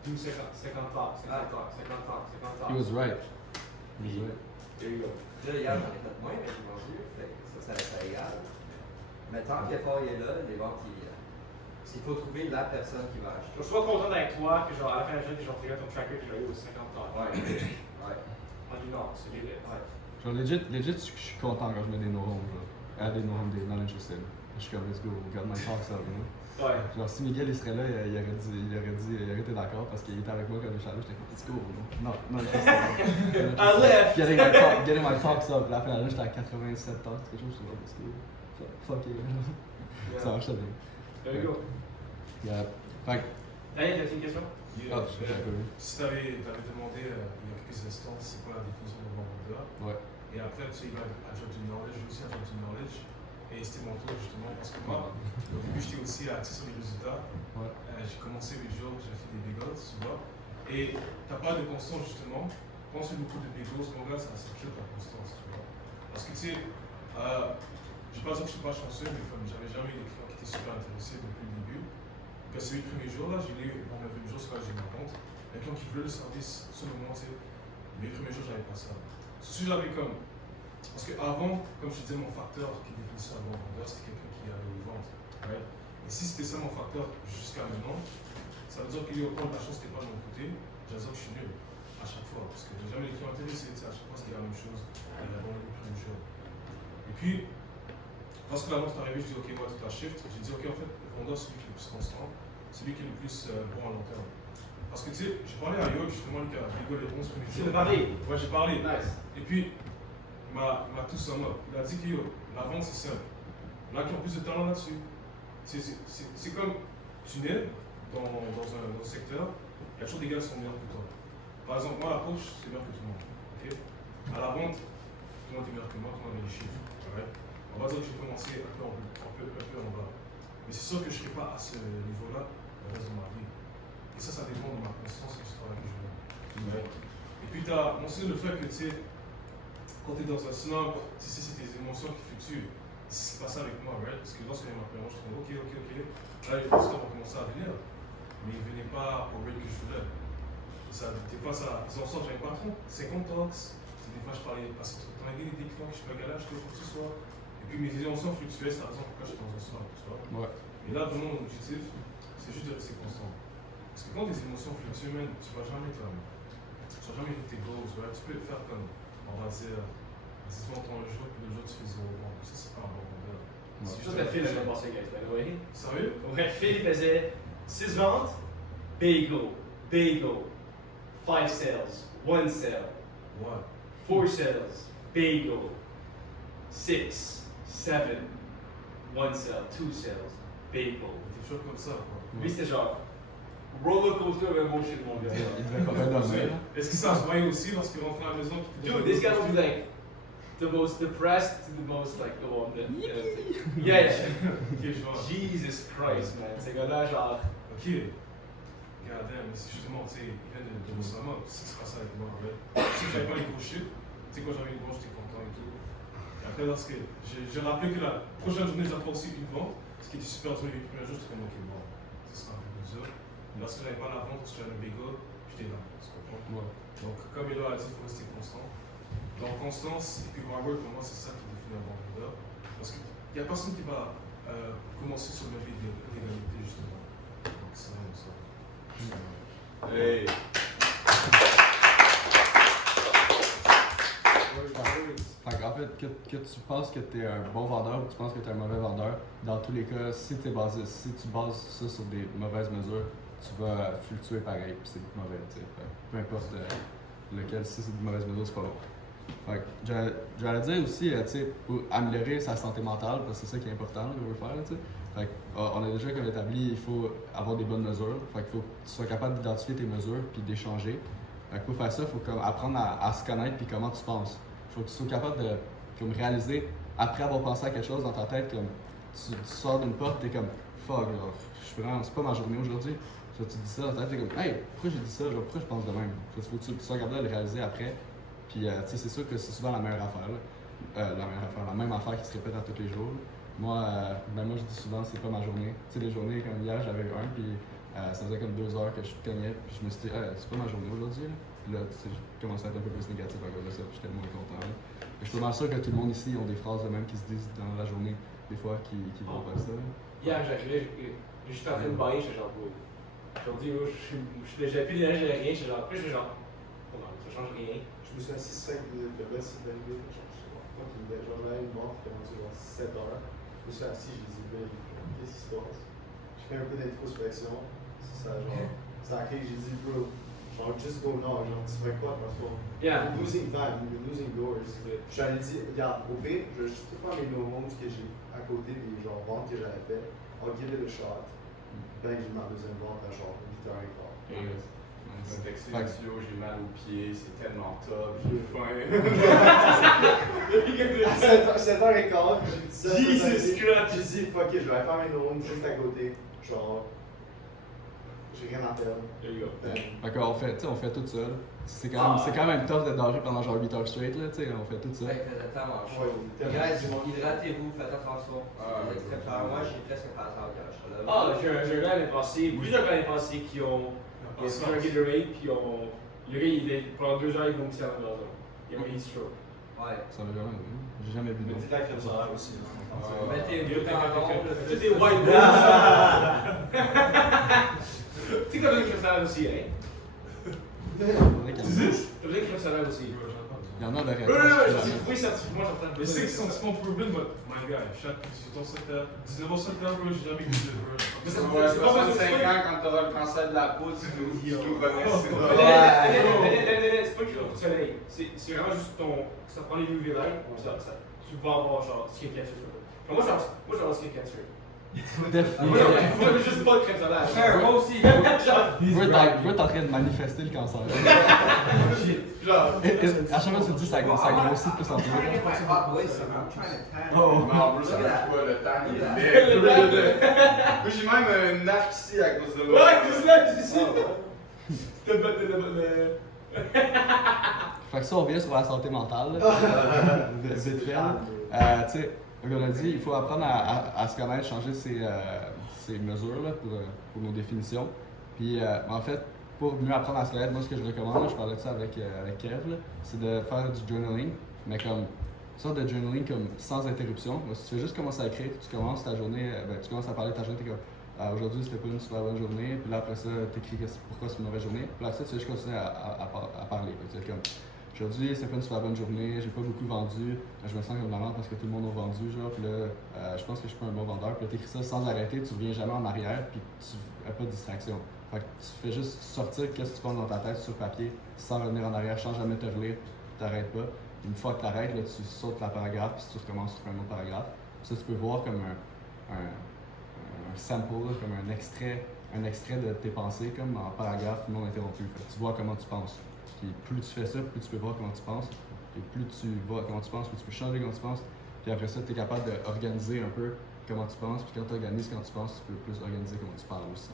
je disais 50 talks, 50 talks, 50 talks, 50 talks. He was right. He was right. There you go. Là, hier, j'en ai fait moins, mais j'ai vendu, fait que ça égale. Mais tant que l'effort est là, les ventes, il faut trouver la personne qui va acheter. Je suis pas content avec toi que genre à la fin de la journée, genre tu regardes ton tracker et tu vas 50 talks. Ouais. On dit non, c'est des Ouais. Genre, legit, je suis content quand je mets des no-homes, genre. Des no-homes, des non-interested. Je suis comme, let's go, got my talks up, you know? Ouais. Genre, si Miguel il serait là, il aurait été d'accord parce qu'il était avec moi quand je suis allé, j'étais comme, let's go, non, I left! Getting my talks up, la fin de la j'étais à 87 talks, quelque chose, je suis là, let's go. Fuck it, ça marche bien. There you go. Yeah. Fait que, Daniel, t'as une question? ah, je sais pas. Si tu avais demandé il y a quelques instants c'est quoi la définition de bon vendeur, Ouais. et après tu sais, il va adjoint du knowledge, j'ai aussi adjoint du knowledge, et c'était mon tour justement parce que moi, au début j'étais aussi axé sur les résultats. Ouais. J'ai commencé 8 jours, j'ai fait des bagels, tu vois, et t'as pas de constance justement. Quand tu fais beaucoup de bagels, mon gars, ça cure ta constance, tu vois. Parce que tu sais, je ne vais pas dire que je suis pas chanceux, mais comme j'avais jamais eu des clients qui étaient super intéressés depuis le début. Donc, ces 8 premiers jours là, j'ai eu, bon, mes premiers jours, c'est quand j'ai eu ma compte. Les clients qui veulent le service, sur le moment, tu sais, mes premiers jours, j'avais pas ça. Si j'avais comme. Parce qu'avant, comme je te disais, mon facteur qui définissait un bon vendeur, c'était quelqu'un qui avait les ventes. Right? Et si c'était ça mon facteur jusqu'à maintenant, ça veut dire qu'il y a encore de la chance qui n'est pas de mon côté, je veux dire que je suis nul à chaque fois. Parce que j'ai jamais les clients intéressés, à chaque fois c'était la même chose, dans les premiers jours. Et puis, lorsque la vente est arrivée, je dis ok, moi, tout à shift. J'ai dit ok, en fait, le vendeur, c'est lui qui est le plus constant, c'est lui qui est le plus bon à long terme. Parce que tu sais, j'ai parlé à Yo, justement, lui qui a rigolé les 11 premiers jours. Tu veux parler? Ouais, j'ai parlé. Nice. Et puis, il m'a tout summé up. Il a dit que yo, la vente c'est simple. Il y en a qui ont plus de talent là-dessus. C'est comme tu nais dans un secteur, il y a toujours des gars qui sont meilleurs que toi. Par exemple, moi, à la poche, c'est meilleur que tout le monde. Okay? À la vente, tout le monde est meilleur que moi, tout le monde a les chiffres. Right? On va dire que j'ai commencé un peu en bas. Mais c'est sûr que je ne serai pas à ce niveau-là le reste de ma vie. Et ça dépend de ma conscience et du travail que je mets. Right? Et puis, tu as mentionné le fait que, tu sais, quand tu es dans un snob, tu sais, c'est tes émotions qui fluctuent. C'est pas ça avec moi, right? Parce que lorsque j'ai ma première, je me dis, ok. Là, les résultats vont commencer à venir. Mais ils ne venaient pas au rate que je voulais. Ça, des fois, ça faisait en sorte que j'avais pas trop. 50 talks. Des fois, je parlais assez trop. T'as aidé des clients que je suis pas galère, je te quoi que ce soit. Et puis, mes émotions fluctuaient, c'est la raison pourquoi j'étais dans un snob, tu vois. Ouais. Et là, vraiment, mon objectif, c'est juste de rester constant. Parce que quand tes émotions fluctuent, même, tu vas jamais hit tes goals, right? Tu peux le faire comme, on va dire, si tu entends un jour, puis le jour tu fais 0 ventes. Ça, c'est pas un bon vendeur. C'est juste la fille l'année passée, guys, by the way. Sérieux? Ouais, Phil, il faisait 6 ventes, bagel, 5 sales, 1 sale, Ouais. 4 sales, bagel, 6, 7, 1 sale, 2 sales, bagel. Des choses comme ça, quoi. Lui, c'était genre roller coaster of emotion, mon gars. Il devait pas mal dormir. Est-ce que ça se voyait aussi lorsqu'il rentrait à la maison? Dude, this guy would be like the most depressed to the most like, oh, yeah. Ok, je vois. Jesus Christ, man. Ces gars-là, genre. Ok. Regardez, mais c'est justement, tu sais, il vient de me ça, moi, c'est pas ça avec moi, ouais. Si j'avais pas les gros chiffres, sais, quand j'avais une vente, j'étais content et tout. Et après, lorsque j'ai rappelé que la prochaine journée, j'avais aussi une vente, ce qui était super dur les premiers jours, j'étais comme, ok, bon, ce sera un peu plus dur. Mais lorsque j'avais pas la vente, parce que j'avais un bagel, j'étais là. Tu comprends? Ouais. Donc, comme Elo a dit, il faut rester constant. Donc, constance et puis hard work, pour moi, c'est ça qui définit un bon leader. Parce qu'il n'y a personne qui va commencer sur le pied d'égalité, justement. Donc, c'est vraiment ça. Hey. Fait qu'en fait, que tu penses que tu es un bon vendeur ou tu penses que tu es un mauvais vendeur, dans tous les cas, si tu bases ça sur des mauvaises mesures, tu vas fluctuer pareil, puis c'est mauvais, tu sais. Peu importe lequel, si c'est de mauvaises mesures, c'est pas bon. Fait que j'allais dire aussi, tu sais, pour améliorer sa santé mentale, parce que c'est ça qui est important, qu'on veut faire, tu sais. Fait que, on a déjà comme établi, il faut avoir des bonnes mesures. Fait qu'il faut que tu sois capable d'identifier tes mesures puis d'échanger. Fait que pour faire ça, il faut comme apprendre à se connaître puis comment tu penses. Il faut que tu sois capable de comme réaliser, après avoir pensé à quelque chose dans ta tête, comme tu sors d'une porte, t'es comme fuck, genre, c'est pas ma journée aujourd'hui. Tu dis ça dans ta tête, t'es comme hey, pourquoi j'ai dit ça, genre, pourquoi je pense de même? Il faut que tu sois capable de le réaliser après. Puis tu sais, c'est sûr que c'est souvent la meilleure affaire, là. La même affaire qui se répète à tous les jours. Moi, moi je dis souvent c'est pas ma journée. Tu sais, les journées comme hier, j'avais eu un, puis ça faisait comme 2 heures que je cognais, puis je me suis dit, c'est pas ma journée aujourd'hui. Puis là, tu sais, j'ai commencé à être un peu plus négatif à cause de ça, puis j'étais moins content. Là. Je suis pas mal sûr que tout le monde ici ont des phrases de même qui se disent dans la journée, des fois, qui vont pas ça. Là. Hier, j'arrivais, j'étais en train de bailler, j'étais genre, aujourd'hui, j'avais plus d'énergie, j'avais rien, j'étais genre, puis j'étais genre, oh non, ça change rien. Je me suis assis 5 minutes, le reste c'est d'arriver, genre j'avais une montre qui est rendue genre 7 heures. Je me suis assis, j'ai dit, ben, qu'est-ce qui se passe? J'ai fait un peu d'introspection, c'est ça, genre, c'est à qui j'ai dit, bro, genre, just go now, genre, tu fais quoi, parce que Yeah. you're losing time, you're losing yours. Je suis allé dire, regarde, au pire, je vais juste faire mes no-homes que j'ai à côté des genre ventes que j'avais fait, I'll give it a shot. Ben, j'ai ma deuxième vente à genre 8h15. Je me texte j'ai mal aux pieds, c'est tellement top, j'ai faim. À 7h15, j'ai dit ça. Jesus Christ! J'ai dit, fuck it, je vais faire mes no-homes juste à côté. Genre, j'ai rien à perdre. There you go. Ben, Fait qu'on fait, tu sais, on fait tout ça. C'est quand même tough d'être dans la rue pendant genre 8 heures straight, là, tu sais, on fait tout ça. Ouais, faites tellement chaud. Ouais, Hydratez-vous, faites attention. C'est extrêmement clair. Moi, j'ai presque passé à la je serais là. Ah, j'ai un gars l'année passée, plusieurs gars l'année passée qui ont. Ils ont pris un Gatorade, puis le gars, pendant 2 heures, ils vont me tirer dans un. Il a eu une stroke. Ouais. Ça va jamais, j'ai jamais bu d'eau. mettez la crème solaire aussi. Mettez-vous dans l'ombre. C'est des white boys. Tu sais, comme une crème salade aussi, hein? Faudrait qu'il y en ait. Comme une crème salade aussi. Il y en a de Oui, oui, scientifiquement, j'entends. Mais c'est scientifiquement proven, but my guy, chaque 18 ans, 19 ans, 7 ans, bro, j'ai jamais goûté de bro. C'est pas parce que 65 ans, quand t'auras le cancer de la peau, tu nous connais. C'est pas que tu vas au soleil. C'est vraiment juste ça prend les UV light, tu vas avoir genre skin cancer. Moi, j'ai un skin cancer. Moi, j'ai juste pas de crème salade. Frère, moi aussi. Bro, t'es en train de manifester le cancer. Genre. À chaque fois que tu le dis, ça grossit de plus en plus. Oui, c'est I'm trying to tan. Non, bro, ça marche pas, le temps il est Moi, j'ai même une arc ici à cause de moi. Ouais, c'est ça, c'est ici. Fait que ça, on revient sur la santé mentale. Là. Vite fait. Tu sais, comme on a dit, il faut apprendre à se connaître, changer ses mesures là, pour nos définitions. Puis, en fait, pour mieux apprendre à se connaître, moi, ce que je recommande, là, je parlais de ça avec Kev, là, c'est de faire du journaling, mais comme une sorte de journaling comme sans interruption. Donc, si tu fais juste commencer à écrire, tu commences ta journée, tu commences à parler de ta journée, t'es comme aujourd'hui c'était pas une super bonne journée, puis là après ça t'écris pourquoi c'est une mauvaise journée, puis là après ça tu vas juste continuer à parler. Tu vas être comme aujourd'hui c'était pas une super bonne journée, j'ai pas beaucoup vendu, je me sens comme la merde parce que tout le monde a vendu, genre, puis là je pense que je suis pas un bon vendeur, puis là t'écris ça sans arrêter, tu reviens jamais en arrière, puis tu n'as pas de distraction. Fait que tu fais juste sortir qu'est-ce que tu penses dans ta tête sur papier, sans revenir en arrière, sans jamais te relire, t'arrêtes pas. Une fois que t'arrêtes, là, tu sautes la paragraphe, puis tu recommences sur un autre paragraphe. Ça, tu peux voir comme un sample, là, comme un extrait de tes pensées, comme en paragraphe non interrompu. Fait que tu vois comment tu penses. Puis plus tu fais ça, plus tu peux voir comment tu penses. Et plus tu vois comment tu penses, plus tu peux changer comment tu penses. Puis après ça, tu es capable d'organiser un peu comment tu penses. Puis quand tu organises comment tu penses, tu peux plus organiser comment tu parles aussi.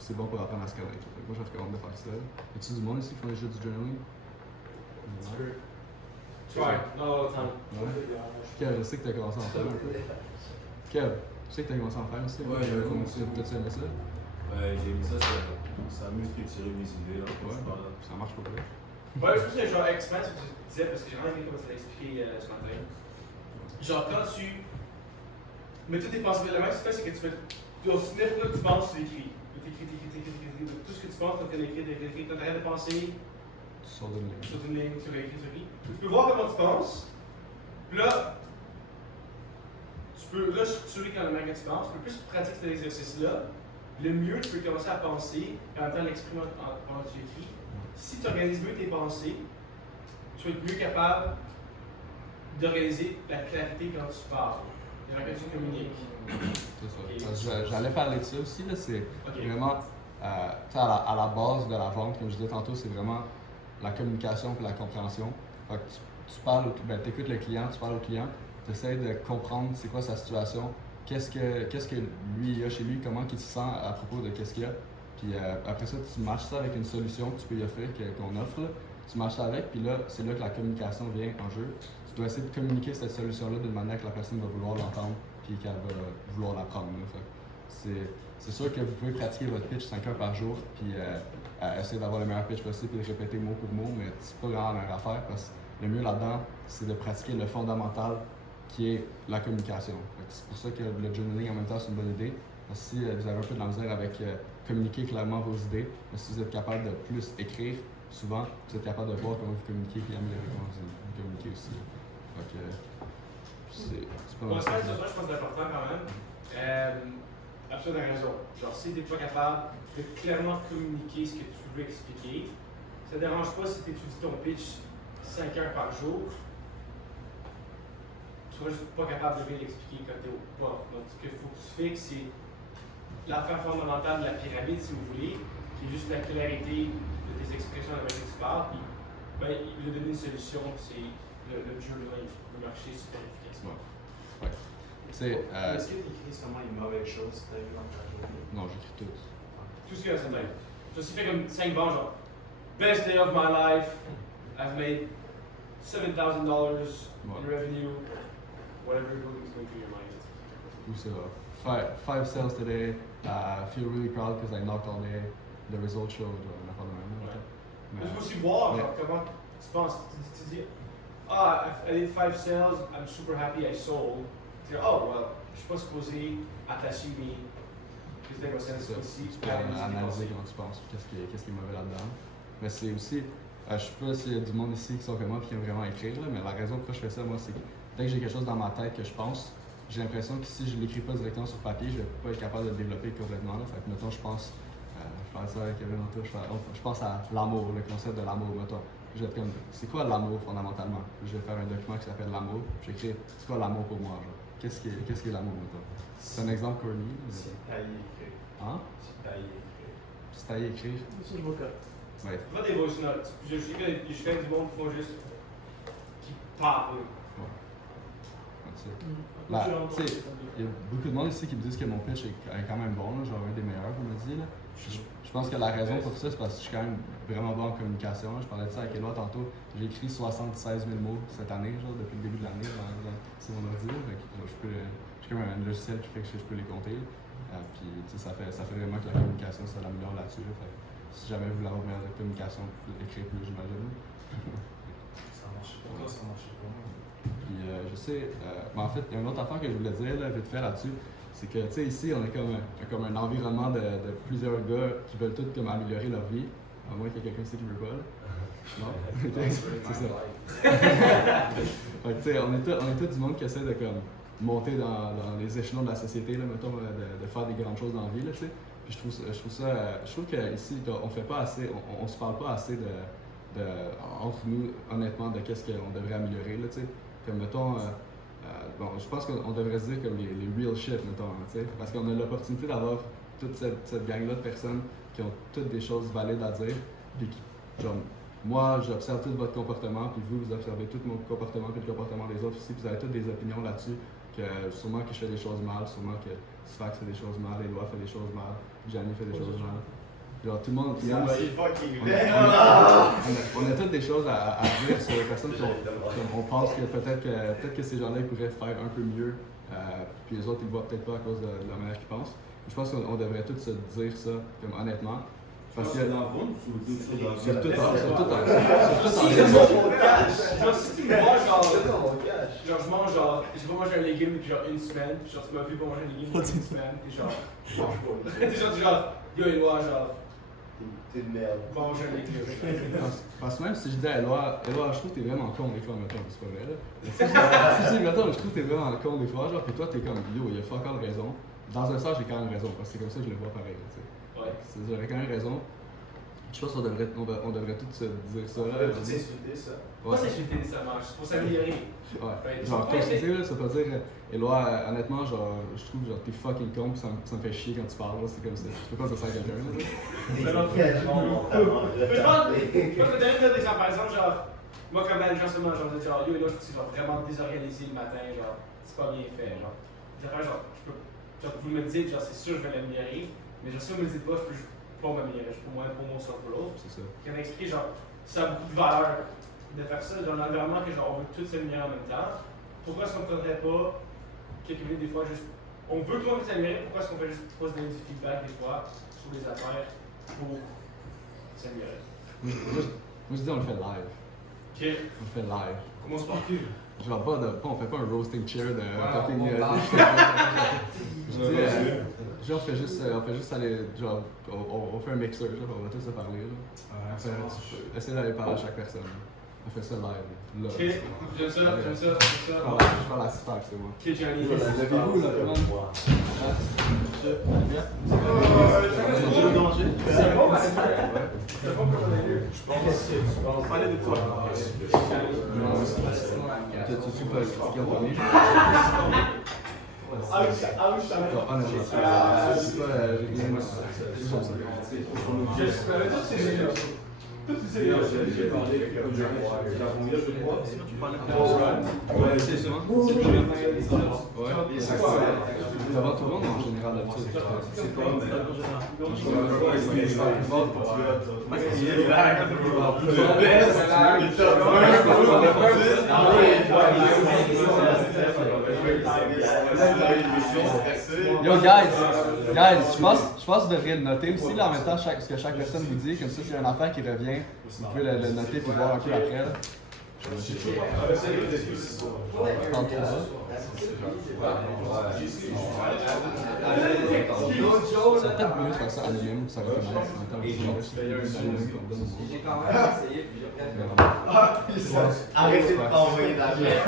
C'est bon pour apprendre à se connaître. Moi, je recommande de faire ça. Y a-tu du monde ici qui font déjà du journaling? Tu peux. Try, not all the time. Kev, je sais que t'as commencé à en faire un peu. Kev, je sais que t'as commencé à en faire aussi. Ouais, j'avais commencé. T'as-tu aimé ça? Ouais, j'ai mis ça, ça m'amuse de tirer mes idées, là, quand je parle. Ça marche pas bien. Ouais, je pense que genre X-Men, ce que tu disais, parce que j'ai vraiment aimé comment tu l'as expliqué ce matin. Genre, quand tu mets toutes tes pensées, le même que tu fais, c'est que tu fais. N'importe quoi que tu penses, tu l'écris. T'écris. Tout ce que tu penses, tu l'écris. Quand tu arrêtes de penser, Tu sors d'une ligne. sur une ligne, tu réécris. Tu peux voir comment tu penses. Puis là, tu peux restructurer quand même quand tu penses. Tu peux plus pratiquer cet exercice-là. Le mieux, tu peux commencer à penser et en même temps l'exprimer pendant que tu écris. Si tu organises mieux tes pensées, tu vas être mieux capable d'organiser la clarité quand tu parles. Et quand tu communiques. C'est ça. Ok. Parce que j'allais parler de ça aussi, là, c'est Ok. vraiment, tu sais, à la base de la vente, comme je disais tantôt, c'est vraiment la communication et la compréhension. Fait que tu parles, ben, t'écoutes le client, tu parles au client, tu essaies de comprendre c'est quoi sa situation, qu'est-ce que lui il a chez lui, comment il se sent à propos de qu'est-ce qu'il y a. Puis après ça, tu matches ça avec une solution que tu peux lui offrir, qu'on offre. Là. Tu matches ça avec, puis là, c'est là que la communication vient en jeu. Tu dois essayer de communiquer cette solution-là d'une manière que la personne va vouloir l'entendre, puis qu'elle va vouloir l'apprendre. C'est sûr que vous pouvez pratiquer votre pitch 5 heures par jour, puis essayer d'avoir le meilleur pitch possible et de répéter mot pour mot, mais c'est pas vraiment la meilleure affaire parce que le mieux là-dedans, c'est de pratiquer le fondamental qui est la communication. C'est pour ça que le journaling en même temps, c'est une bonne idée. Parce que si vous avez un peu de la misère avec communiquer clairement vos idées, mais si vous êtes capable de plus écrire, souvent, vous êtes capable de voir comment vous communiquez et améliorer comment vous communiquez aussi. Donc, c'est pas Bon, mal. ça, je pense que c'est important quand même. Absolument raison. Genre, si tu n'es pas capable de clairement communiquer ce que tu veux expliquer, ça ne dérange pas si tu étudies ton pitch 5 heures par jour. Tu seras juste pas capable de bien l'expliquer quand tu es au pas. Donc, ce qu'il faut que tu fixes, c'est l'affaire fondamentale de la pyramide, si vous voulez, qui est juste la clarité de tes expressions avec lesquelles tu parles. Puis, ben, il va donner une solution, c'est le journaling, le marché super efficacement. Ouais. C'est, Est-ce que tu écris seulement les mauvaises choses que tu as vues dans ta journée? non, j'écris tout. Tout ce qu'il y a à sa tête. Je me suis fait comme 5 ventes, genre, best day of my life, I've made $7,000 in revenue, whatever is going through your mind. Ou ça. Five sales today, feel really proud because I knocked all day. The result showed, on a pas de même. Ouais. Mais, Mais tu peux aussi voir genre, comment tu penses. Tu dis, I did 5 sales, I'm super happy I sold. Tu dis, oh, well, je suis pas supposé attacher mes business c'est ça. aussi. Tu peux analyser comment tu penses, qu'est-ce qui est mauvais là-dedans. Mais c'est aussi, je sais pas s'il y a du monde ici qui sont comme moi et qui aiment vraiment écrire, là, mais la raison pourquoi je fais ça, moi, c'est que dès que j'ai quelque chose dans ma tête que je pense, j'ai l'impression que si je l'écris pas directement sur papier, je vais pas être capable de le développer complètement. Là. Fait que, mettons, je pense, je parlais de ça avec Kevin Anto, je pense à l'amour, le concept de l'amour, mettons. Je vais être comme, c'est quoi l'amour fondamentalement? Je vais faire un document qui s'appelle l'amour, j'écris, c'est quoi l'amour pour moi? Genre? Qu'est-ce qui est l'amour, mettons? C'est un exemple corny. C'est taillé écrit. Hein? C'est taillé écrit. C'est taillé écrire. Ça, je vois que. Ouais. Pas des voice notes. Je sais que je fais du monde qui font juste. Qui parlent. Comme ça. Là, tu sais, il y a beaucoup de monde ici qui me disent que mon pitch est quand même bon, là, genre un des meilleurs, comme on me dit. Là. Je pense que la raison pour ça, c'est parce que je suis quand même vraiment bon en communication. Là. Je parlais de ça avec Eloi tantôt. J'ai écrit 76 000 mots cette année, genre, depuis le début de l'année. C'est mon ordi. J'ai comme un logiciel qui fait que je peux les compter. Puis ça fait vraiment que la communication, ça l'améliore là-dessus. Là. Si jamais vous voulez avoir meilleure communication, écrire plus, j'imagine. Ça marche pour toi, ça marche pour moi. Puis je sais, mais en fait, il y a une autre affaire que je voulais dire, là, vite fait là-dessus, c'est que, tu sais, ici, on est comme un environnement de plusieurs gars qui veulent tous comme améliorer leur vie, à moins qu'il y ait quelqu'un ici qui veut pas, là. Non? C'est ça. Fait que, tu sais, on est tous du monde qui essaie de comme monter dans les échelons de la société, là, mettons, de faire des grandes choses dans la vie, là, tu sais. Puis je trouve qu'ici, on fait pas assez, on se parle pas assez entre nous, honnêtement, de qu'est-ce qu'on devrait améliorer, là, tu sais. Comme, mettons, bon, je pense qu'on devrait se dire comme les real shit, mettons, tu sais. Parce qu'on a l'opportunité d'avoir toute cette gang-là de personnes qui ont toutes des choses valides à dire, puis qui, genre, moi, j'observe tout votre comportement, puis vous observez tout mon comportement, puis le comportement des autres aussi, puis vous avez toutes des opinions là-dessus, que sûrement que je fais des choses mal, sûrement que Sfax fait des choses mal, Eloi fait des choses mal, Gianni fait des choses mal. Genre, tout le monde Ça va aussi. être fucking On vrai. a toutes des choses à dire sur les personnes qu'on pense que peut-être que ces gens-là ils pourraient faire un peu mieux, puis les autres ils le voient peut-être pas à cause de la manière qu'ils pensent. Je pense qu'on devrait tous se dire ça, comme honnêtement. Parce que c'est la vente ou d'autres choses à sur tout faire? Genre, si tu me vois, genre, je mange, genre, j'ai pas mangé un légume depuis genre une semaine, puis genre, tu m'as vu pas manger un légume depuis une semaine, puis genre, t'es genre, yo, Éloi, genre, T'es de merde. manger un légume. Parce que même si je dis à Éloi, je trouve que t'es vraiment con des fois, mettons, c'est pas vrai là. Si je dis, mettons, je trouve que t'es vraiment con des fois, genre, puis toi t'es comme, yo, il a fuck all raison. Dans un sens, j'ai quand même raison, parce que c'est comme ça que je le vois pareil, tu sais. Ouais. J'aurais quand même raison. Je pense qu'on devrait tous se dire ça là. Tu t'insulter ça. Pas s'insulter nécessairement, juste pour s'améliorer. Ouais. Genre, comme je disais, là, ça veut dire, Éloi, honnêtement, genre, je trouve genre t'es fucking con, pis ça me fait chier quand tu parles, là, c'est comme ça. Je peux pas dire ça à quelqu'un, là. T'es tellement mentalement Je pense que donner des exemples, par exemple, genre, moi comme manager seulement, genre, yo, là, je suis genre vraiment désorganisé le matin, genre, c'est pas bien fait, genre. Des affaires, genre, genre, vous me dites, genre, c'est sûr, je vais l'améliorer, mais genre, si vous me le dites pas, je peux juste pas m'améliorer, je peux moins pour mon sort pour l'autre. C'est ça. Qui m'a expliqué, genre, ça a beaucoup de valeur de faire ça dans l'environnement que, genre, on veut tous s'améliorer en même temps. Pourquoi est-ce qu'on ne prendrait pas quelques minutes, des fois, juste. On veut qu'on s'améliorer, pourquoi est-ce qu'on fait juste pas se donner du feedback, des fois, sur les affaires pour s'améliorer? Moi, je dis, on le fait live. Ok. On le fait live. Comment sportif? Genre, on fait pas un roasting chair de fucking. Genre, on fait juste aller. Genre, on fait un mixer, genre, on va tous se parler, là. Essayer d'aller parler à chaque personne. On fait ça live, là. Ok, j'aime ça. Je parle à Spark, c'est moi. Ok, Johnny. Levez-vous, là, tout le monde. C'est bon, c'est bon pour les Je pense. Parler de quoi? Tu peux expliquer en premier? Genre, honnêtement, c'est pas. J'ai rien J'ai parlé avec la première, je crois. Ouais, c'est ça. C'est le premier. Ouais. Avant tout le monde, en général, d'habitude. C'est comme. Yo, guys, je pense que vous devriez le noter aussi, là, en même temps, ce que chaque personne vous dit, comme ça, s'il y a un enfant qui revient, vous pouvez le noter et voir un peu après, là. Ça peut-être mieux de faire ça anonyme, ça va commencer en même temps. J'ai quand même essayé plusieurs fois. Arrêtez de t'envoyer d'appels.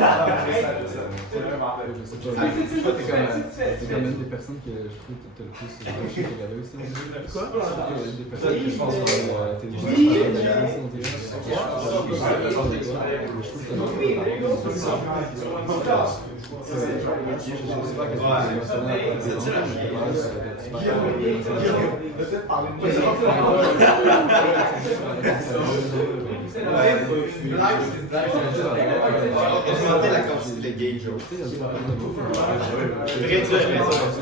Je sais pas, t'es comme une des personnes que je trouve que t'as le plus regardé aussi. Quoi? Des personnes que je pense sur la télévision, on dirait. Je trouve que Augmenter la quantité de gay jokes. Réduire les autres.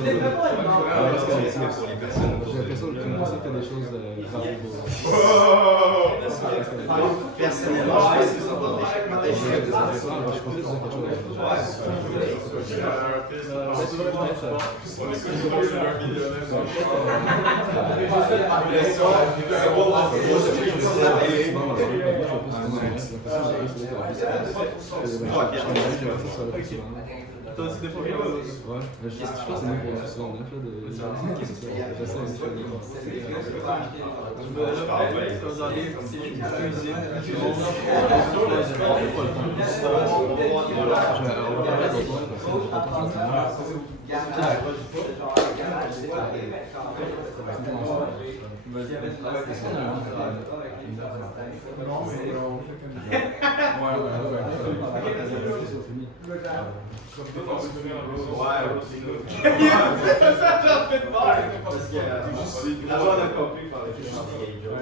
Pour les personnes. j'ai l'impression que tu fais des choses graves. Personnellement, je fais ça dans chaque matin. Je pensais que c'était quelque T'as aussi des fois. Ouais, je pense que c'est mieux pour ça. On a fait de. Je parle pas, c'est dans les cuisines. L'agent n'a compris par les gay jokes.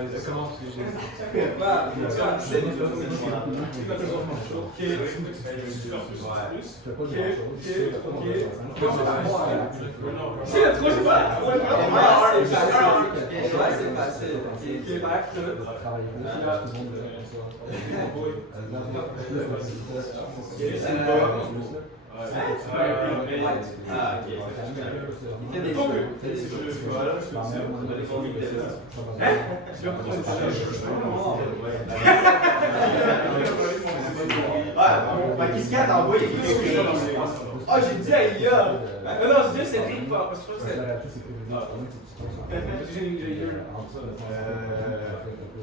C'est le troisième pas. Ouais, c'est facile. Ok, back to. Il fait des choses. Ma Kit Kat en bois, il est Ah, j'ai dit à Ia. Non, j'ai dit à Cédric, parce que je crois que c'était. J'ai eu.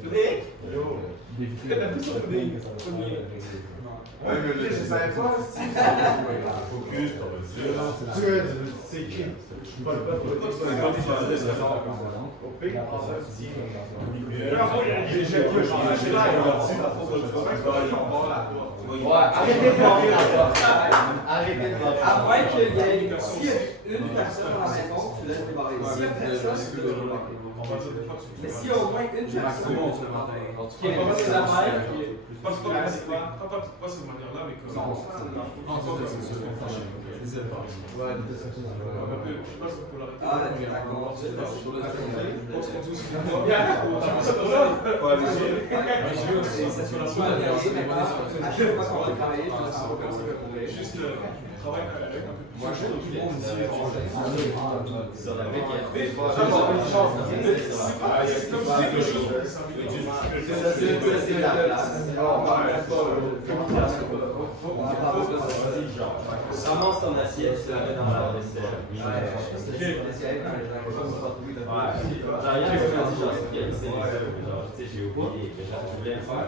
Cédric? Yo. T'as plus sur pudding. Ouais, mais je savais pas si. Focus, c'est qui? Pas le peuple. Au pire, en fait, si. Ouais, arrêtez de mentir à toi. Arrêtez de mentir. À moins qu'il y ait s'il y a une personne dans la maison, tu laisses débarrer. S'il y a personne, tu laisses débarrer. Mais s'il y a au moins une personne qui est pas ses affaires, Pas cette manière-là, mais comme. Non, je sais pas si on peut l'arrêter. ah, d'accord. C'est pas sur le à chaque fois qu'on va travailler, je le sens comme ça. Juste travail avec un peu plus. Moi, je trouve tout le monde ici. C'est comme si quelque chose. C'est la place. Ramasse ton assiette, tu la mets dans la vaisselle. J'ai oublié que je voulais le faire.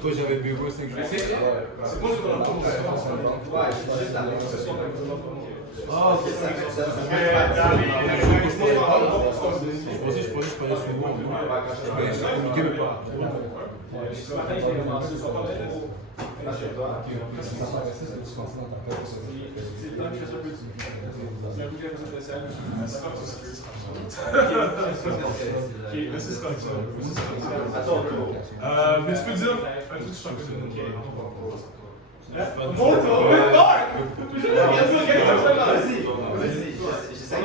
Toi, j'avais bu moi, c'est que je sais. C'est moi, je dois Ouais, je suis juste la Ah, c'est ça. Je pensais que je parlais souvent. Mais je communiquais même pas. Ce matin, j'ai commencé sur pas chez toi. C'est le temps que je fais un peu de. Il y a un bout de la vaisselle. Ok, mais c'est comme ça. À ton tour. Mais tu peux dire un truc sur un peu. Mon tour, mais Marc! Vas-y, vas-y, j'essaie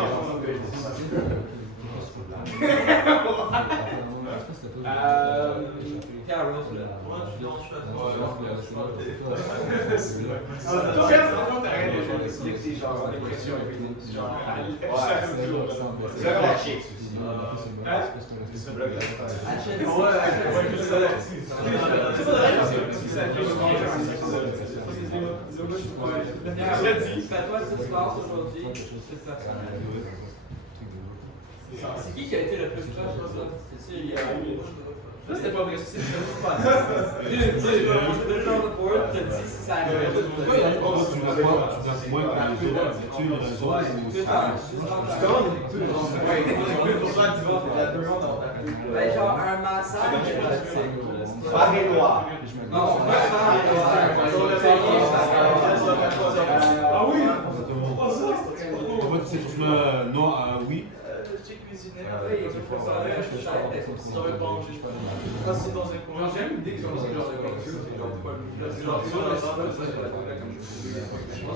Pierre Rose, là. Toi, regarde, en fait, t'arrêtes de jouer des genre dépression et puis genre. C'est vraiment chic, Fais-toi ce qui se passe aujourd'hui. C'est qui a été le plus proche de ça? C'est sûr, il y a Là, c'était pas vrai, c'est pas. le genre de board te dit si ça arrive. Ben, genre un massage érotique. Pas les noirs. Non, pas les Ah oui! C'est juste non à oui. J'ai cuisiné. Oui, je fais ça, je fais ça. Ça va pas manger, je pense. Ah, c'est dans un coin. J'aime l'idée qu'ils ont ce genre de quelque chose. Genre, pas le. Je pense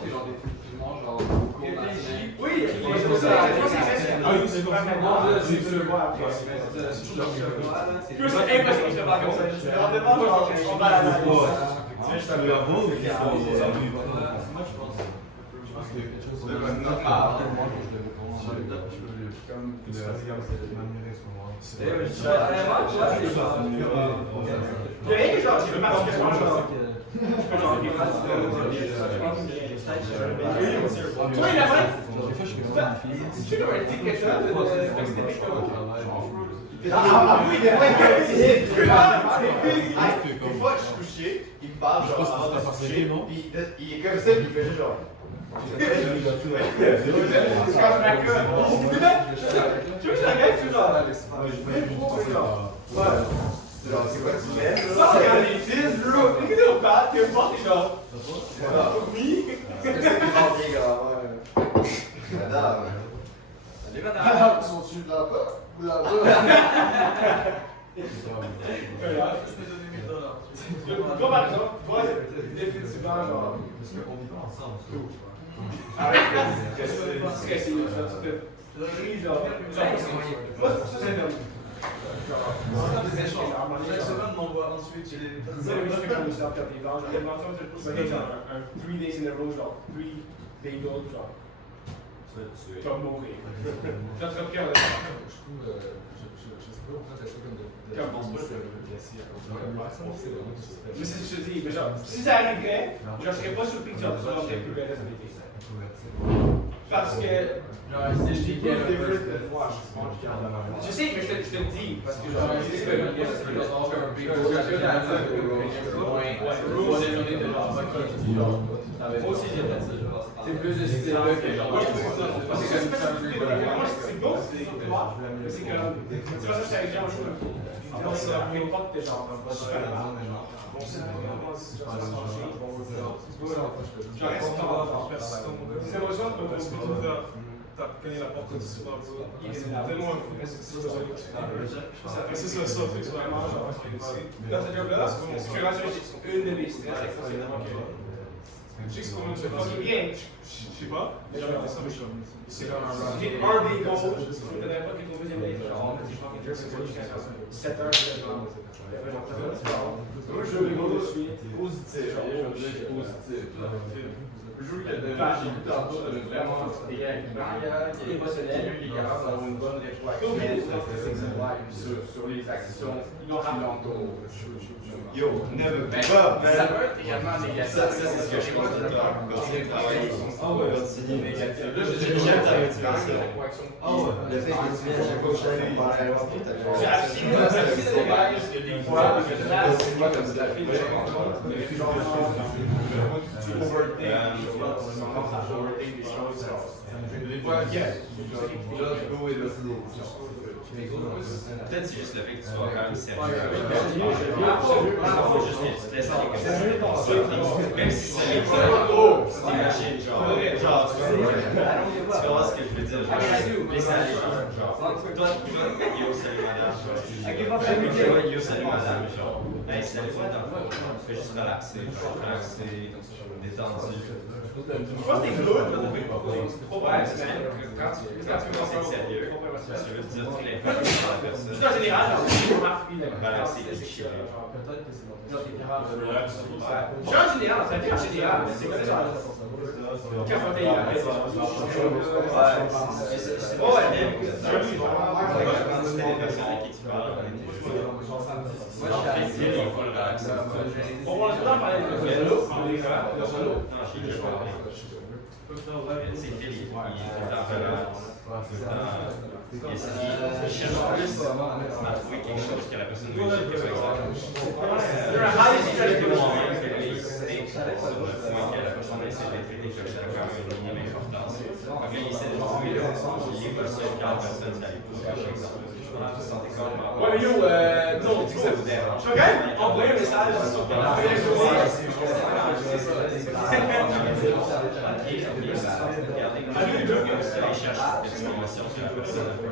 que genre des trucs qui mangent, genre, beaucoup. Oui, c'est ça. Ah oui, c'est vraiment. C'est le voir après. C'est toujours le plus impossible de faire comme ça. Je me rendais pas, genre, on va à la toi, il a fait. Tu fais comme un petit quelque chose Ah oui, des fois, des fois, je suis couché, il me parle, genre, avant de se coucher, puis il est comme ça, puis il fait juste genre. Tu veux que je la gagne, tu genre. Ouais. Genre, c'est quoi tu mets? Non, regarde les fils, bro! Regardez au bat, t'es pas, t'es genre. Oui! Est-ce que c'est bien grand, ouais. Madame. Salut, madame. Sont-tu là-bas ou là-bas? Comme par exemple, moi, définitivement, genre. Parce qu'on vit pas ensemble, tout. Arrête, qu'est-ce que tu serais essayé de faire? Tu te ris, genre. Moi, c'est pour ça que c'est perdu. Un 3 days in a row, genre 3 bagels, genre. Tu vas mourir. J'attrape en Je trouve, je sais pas pourquoi t'as ça comme de. Mais c'est ce que je te dis, mais genre, si ça arriverait, je serais pas surpris que tu aurais plus le reste de l'été. Parce que. Je sais, mais je te le dis, parce que genre, moi aussi j'ai fait ça, je pense. C'est plus de style là que genre. C'est bon, c'est quoi? C'est que, tu vois, ça, c'est avec Jean, je trouve. Ça n'arrive pas que t'es genre, bon, c'est pas grave. Bon, c'est vraiment, ça va changer. Je reste en personne. Des émotions, tu peux tout faire. T'as cogné la porte du super beau. Il est tellement un fou, c'est ça. C'est ça, c'est vraiment genre. Dans cette job-là, je suis rendu une de mes stress, c'est vraiment que. Je sais que c'est comme une fucking bien, je sais pas, mais j'aurais fait ça, mais c'est comme un run. J'ai un des goals, je ne connais pas que ton deuxième day, genre, j'ai fucking jerk, c'est jusqu'à 7 heures, moi, je joue les goals de suite, positif, genre, positif. Je joue le j'ai vu tantôt vraiment mariage, émotionnel, qui est capable d'avoir une bonne réflexion sur les actions qui l'entourent. Yo, never give up, man. Ça peut être également négatif. Ça, c'est ce que je pense de toi. Continuer de travailler. Continuer négatif. Là, j'aime ta motivation. Ah ouais. Le fait que tu viennes chaque fois que je suis allé par l'aéroport, J'ai absolument parce que des fois, je place, c'est pas comme si la fille de tu overthink, tu commences à overthink des choses. Des fois, yes, peut-être c'est juste le fait que tu sois quand même sérieux. Faut juste que tu te laisses aller comme ça. Même si c'est les t'imagines, genre, tu comprends ce que je veux dire? Laisse aller, genre, toi, yo, salut madame. Yo, salut madame, genre, hey, salut madame. Fais juste relaxer, détendu. Je pense que t'es good, mais t'as pas quand tu commences à être sérieux, je veux dire, tu l'es pas. juste en général, genre, c'est marqué, Balancer les chiens. genre, en général, ça fait en général, c'est comme ça, capoter, on va se parler de vélo, c'est Philippe, il est en relance. Il cherche plus à trouver quelque chose que la personne veut dire, par exemple. You're a highly stressed Sur le point que la personne essaie d'être traitée comme ça, quand même une minimum importance. Donc, il essaie de trouver le l'émotion quand la personne s'allie pour par exemple. Ouais, mais yo, non, tu sais, ça vous dérange. Je vais quand même envoyer un message sur ton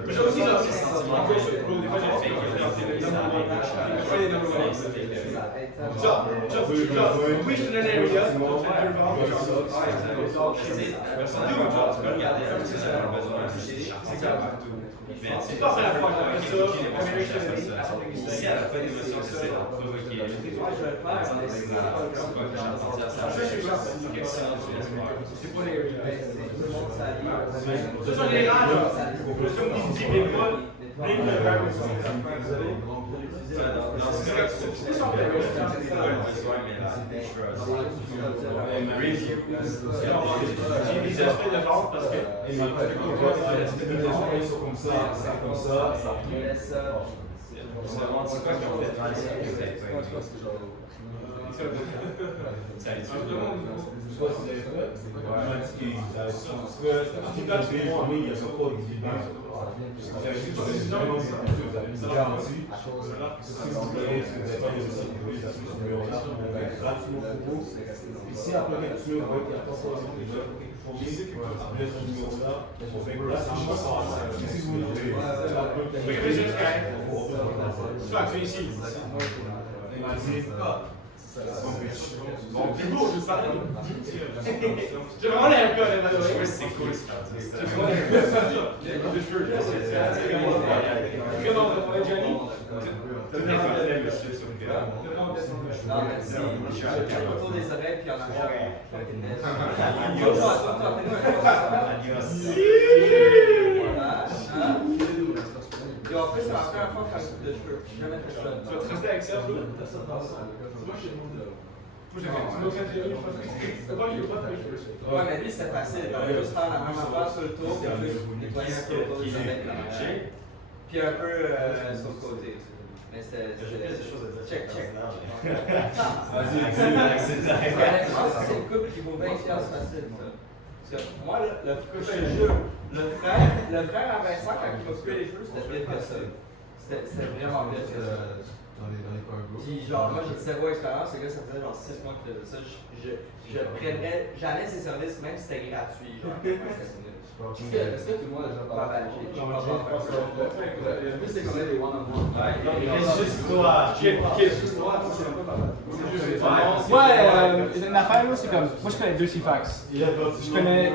mais j'ai aussi genre, des fois j'ai fait oui, je te donne un area, c'est pas la fois que j'ai fait ça, si elle n'a pas d'émotion, c'est pour provoquer. c'est pas les ça, en général, comme il dit, mais pas, même le verbe j'ai des aspects de vente parce que comme ça. C'est vraiment quoi qu'on fait dans les Ça allait Ah, vraiment, Je sais pas si vous avez fait. Il m'a dit qu'ils avaient son frère, il a fait une famille, il y a son corps, il dit non. J'avais dit que c'était vraiment ça. Vous avez une garantie. Si vous voulez, si vous n'avez pas les sécurités, ce numéro-là, vous avez gratuitement pour vous. Ici, après quelques semaines, vous voyez qu'il y a pas forcément des gens qui font bien. Après ce numéro-là, on fait gratuitement ça. Si vous voulez, Mais que juste tu vas que ici. il m'a dit, Bon, c'est beau, je parlais. J'ai vraiment l'air cool, là. c'est cool, c'est J'ai vraiment l'air cool, ça dure. Les cheveux, là, c'est vraiment. Johnny. Non, merci. Je suis autour des oreilles puis en arrière. Et en plus, c'est la première fois que je coupe de cheveux. J'ai jamais fait ça. Tu vas te rester avec ça, là? Moi, j'ai le monde de. Moi, j'ai Ouais, mais lui, c'était facile. Il fallait juste faire la même affaire sur le tour, puis juste nettoyer un peu autour des oreilles. Puis un peu sur le côté. Mais c'était. des choses à dire. Check. vas-y, Honnêtement, c'est une coupe qui vaut 20$ facile, ça. Parce que moi, le frère à Vincent, quand il m'a coupé les cheveux, c'était pire que ça. C'était vraiment pire que ça. Dans les power groups. Puis genre, moi j'ai zéro expérience, le gars ça faisait genre 6 mois qu'il faisait ça. Je prendrais jamais ses services, même si c'était gratuit. Genre, Est-ce que tout le monde a déjà parlé? j'ai Le pas plus, c'est qu'on a des one-on-one. Juste toi. Ouais, une affaire, là, c'est comme. Moi, je connais deux CFAX. Je connais.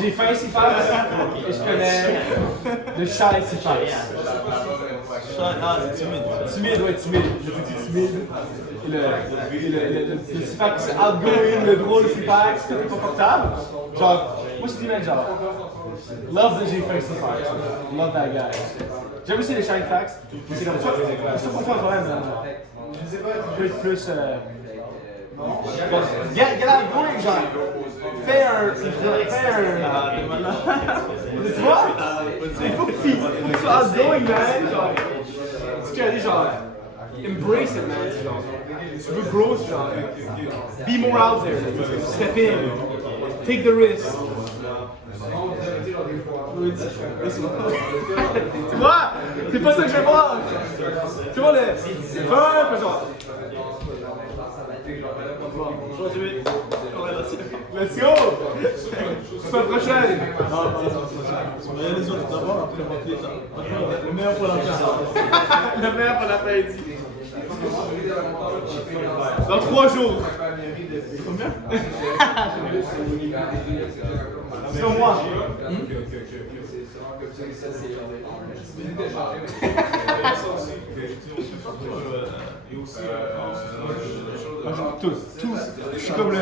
J'ai fait CFAX et je connais le chat CFAX. Timide, ouais, timide. Le petit timide. Le CFAX outgoing, le drôle CFAX, tout est confortable. Genre, moi, je dis même genre. Love the G-Face CFAX. Love that guy. J'aime aussi les Shiny Facts. C'est comme ça. C'est pour faire un problème. Plus. Get outgoing, genre. Fais un. Tu vois? Il faut que tu sois outgoing, man. Genre. Tu as dit genre. Embrace it, man. Genre. Tu veux grow, genre. Be more out there. Step in. Take the risk. Tu vois? C'est pas ça que je veux voir! Tu vois le. Ouais, genre. Let's go! Semaine prochaine! Les autres d'abord, après le meilleur pour l'après-midi. Le meilleur pour l'après-midi. Dans 3 jours. Combien? C'est moi. Tout. Je suis comme le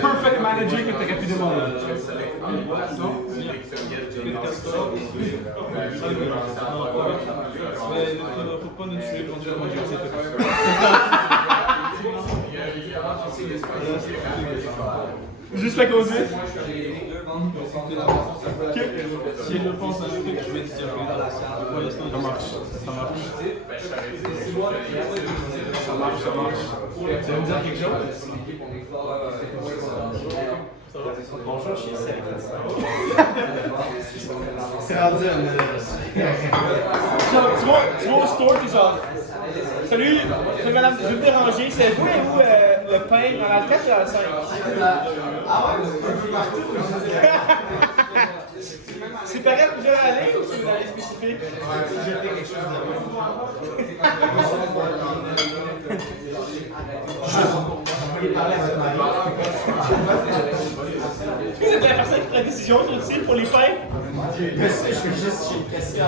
perfect manager que tu aurais pu demander. Faut pas nous tuer quand tu juste la conduite. Si elle le pense à un truc, je vais te dire. Ça marche. Tu vas me dire quelque chose? Bonjour, je suis C'est rendu tu vas au store, t'es genre. Salut madame, je veux me déranger, c'est vous et où le pain dans la 4 ou dans la 5? C'est pareil pour plusieurs allées ou c'est une allée spécifique? J'ai fait quelque chose Vous êtes la personne qui prend la décision aussi pour les pains? Je suis juste chez Pressia.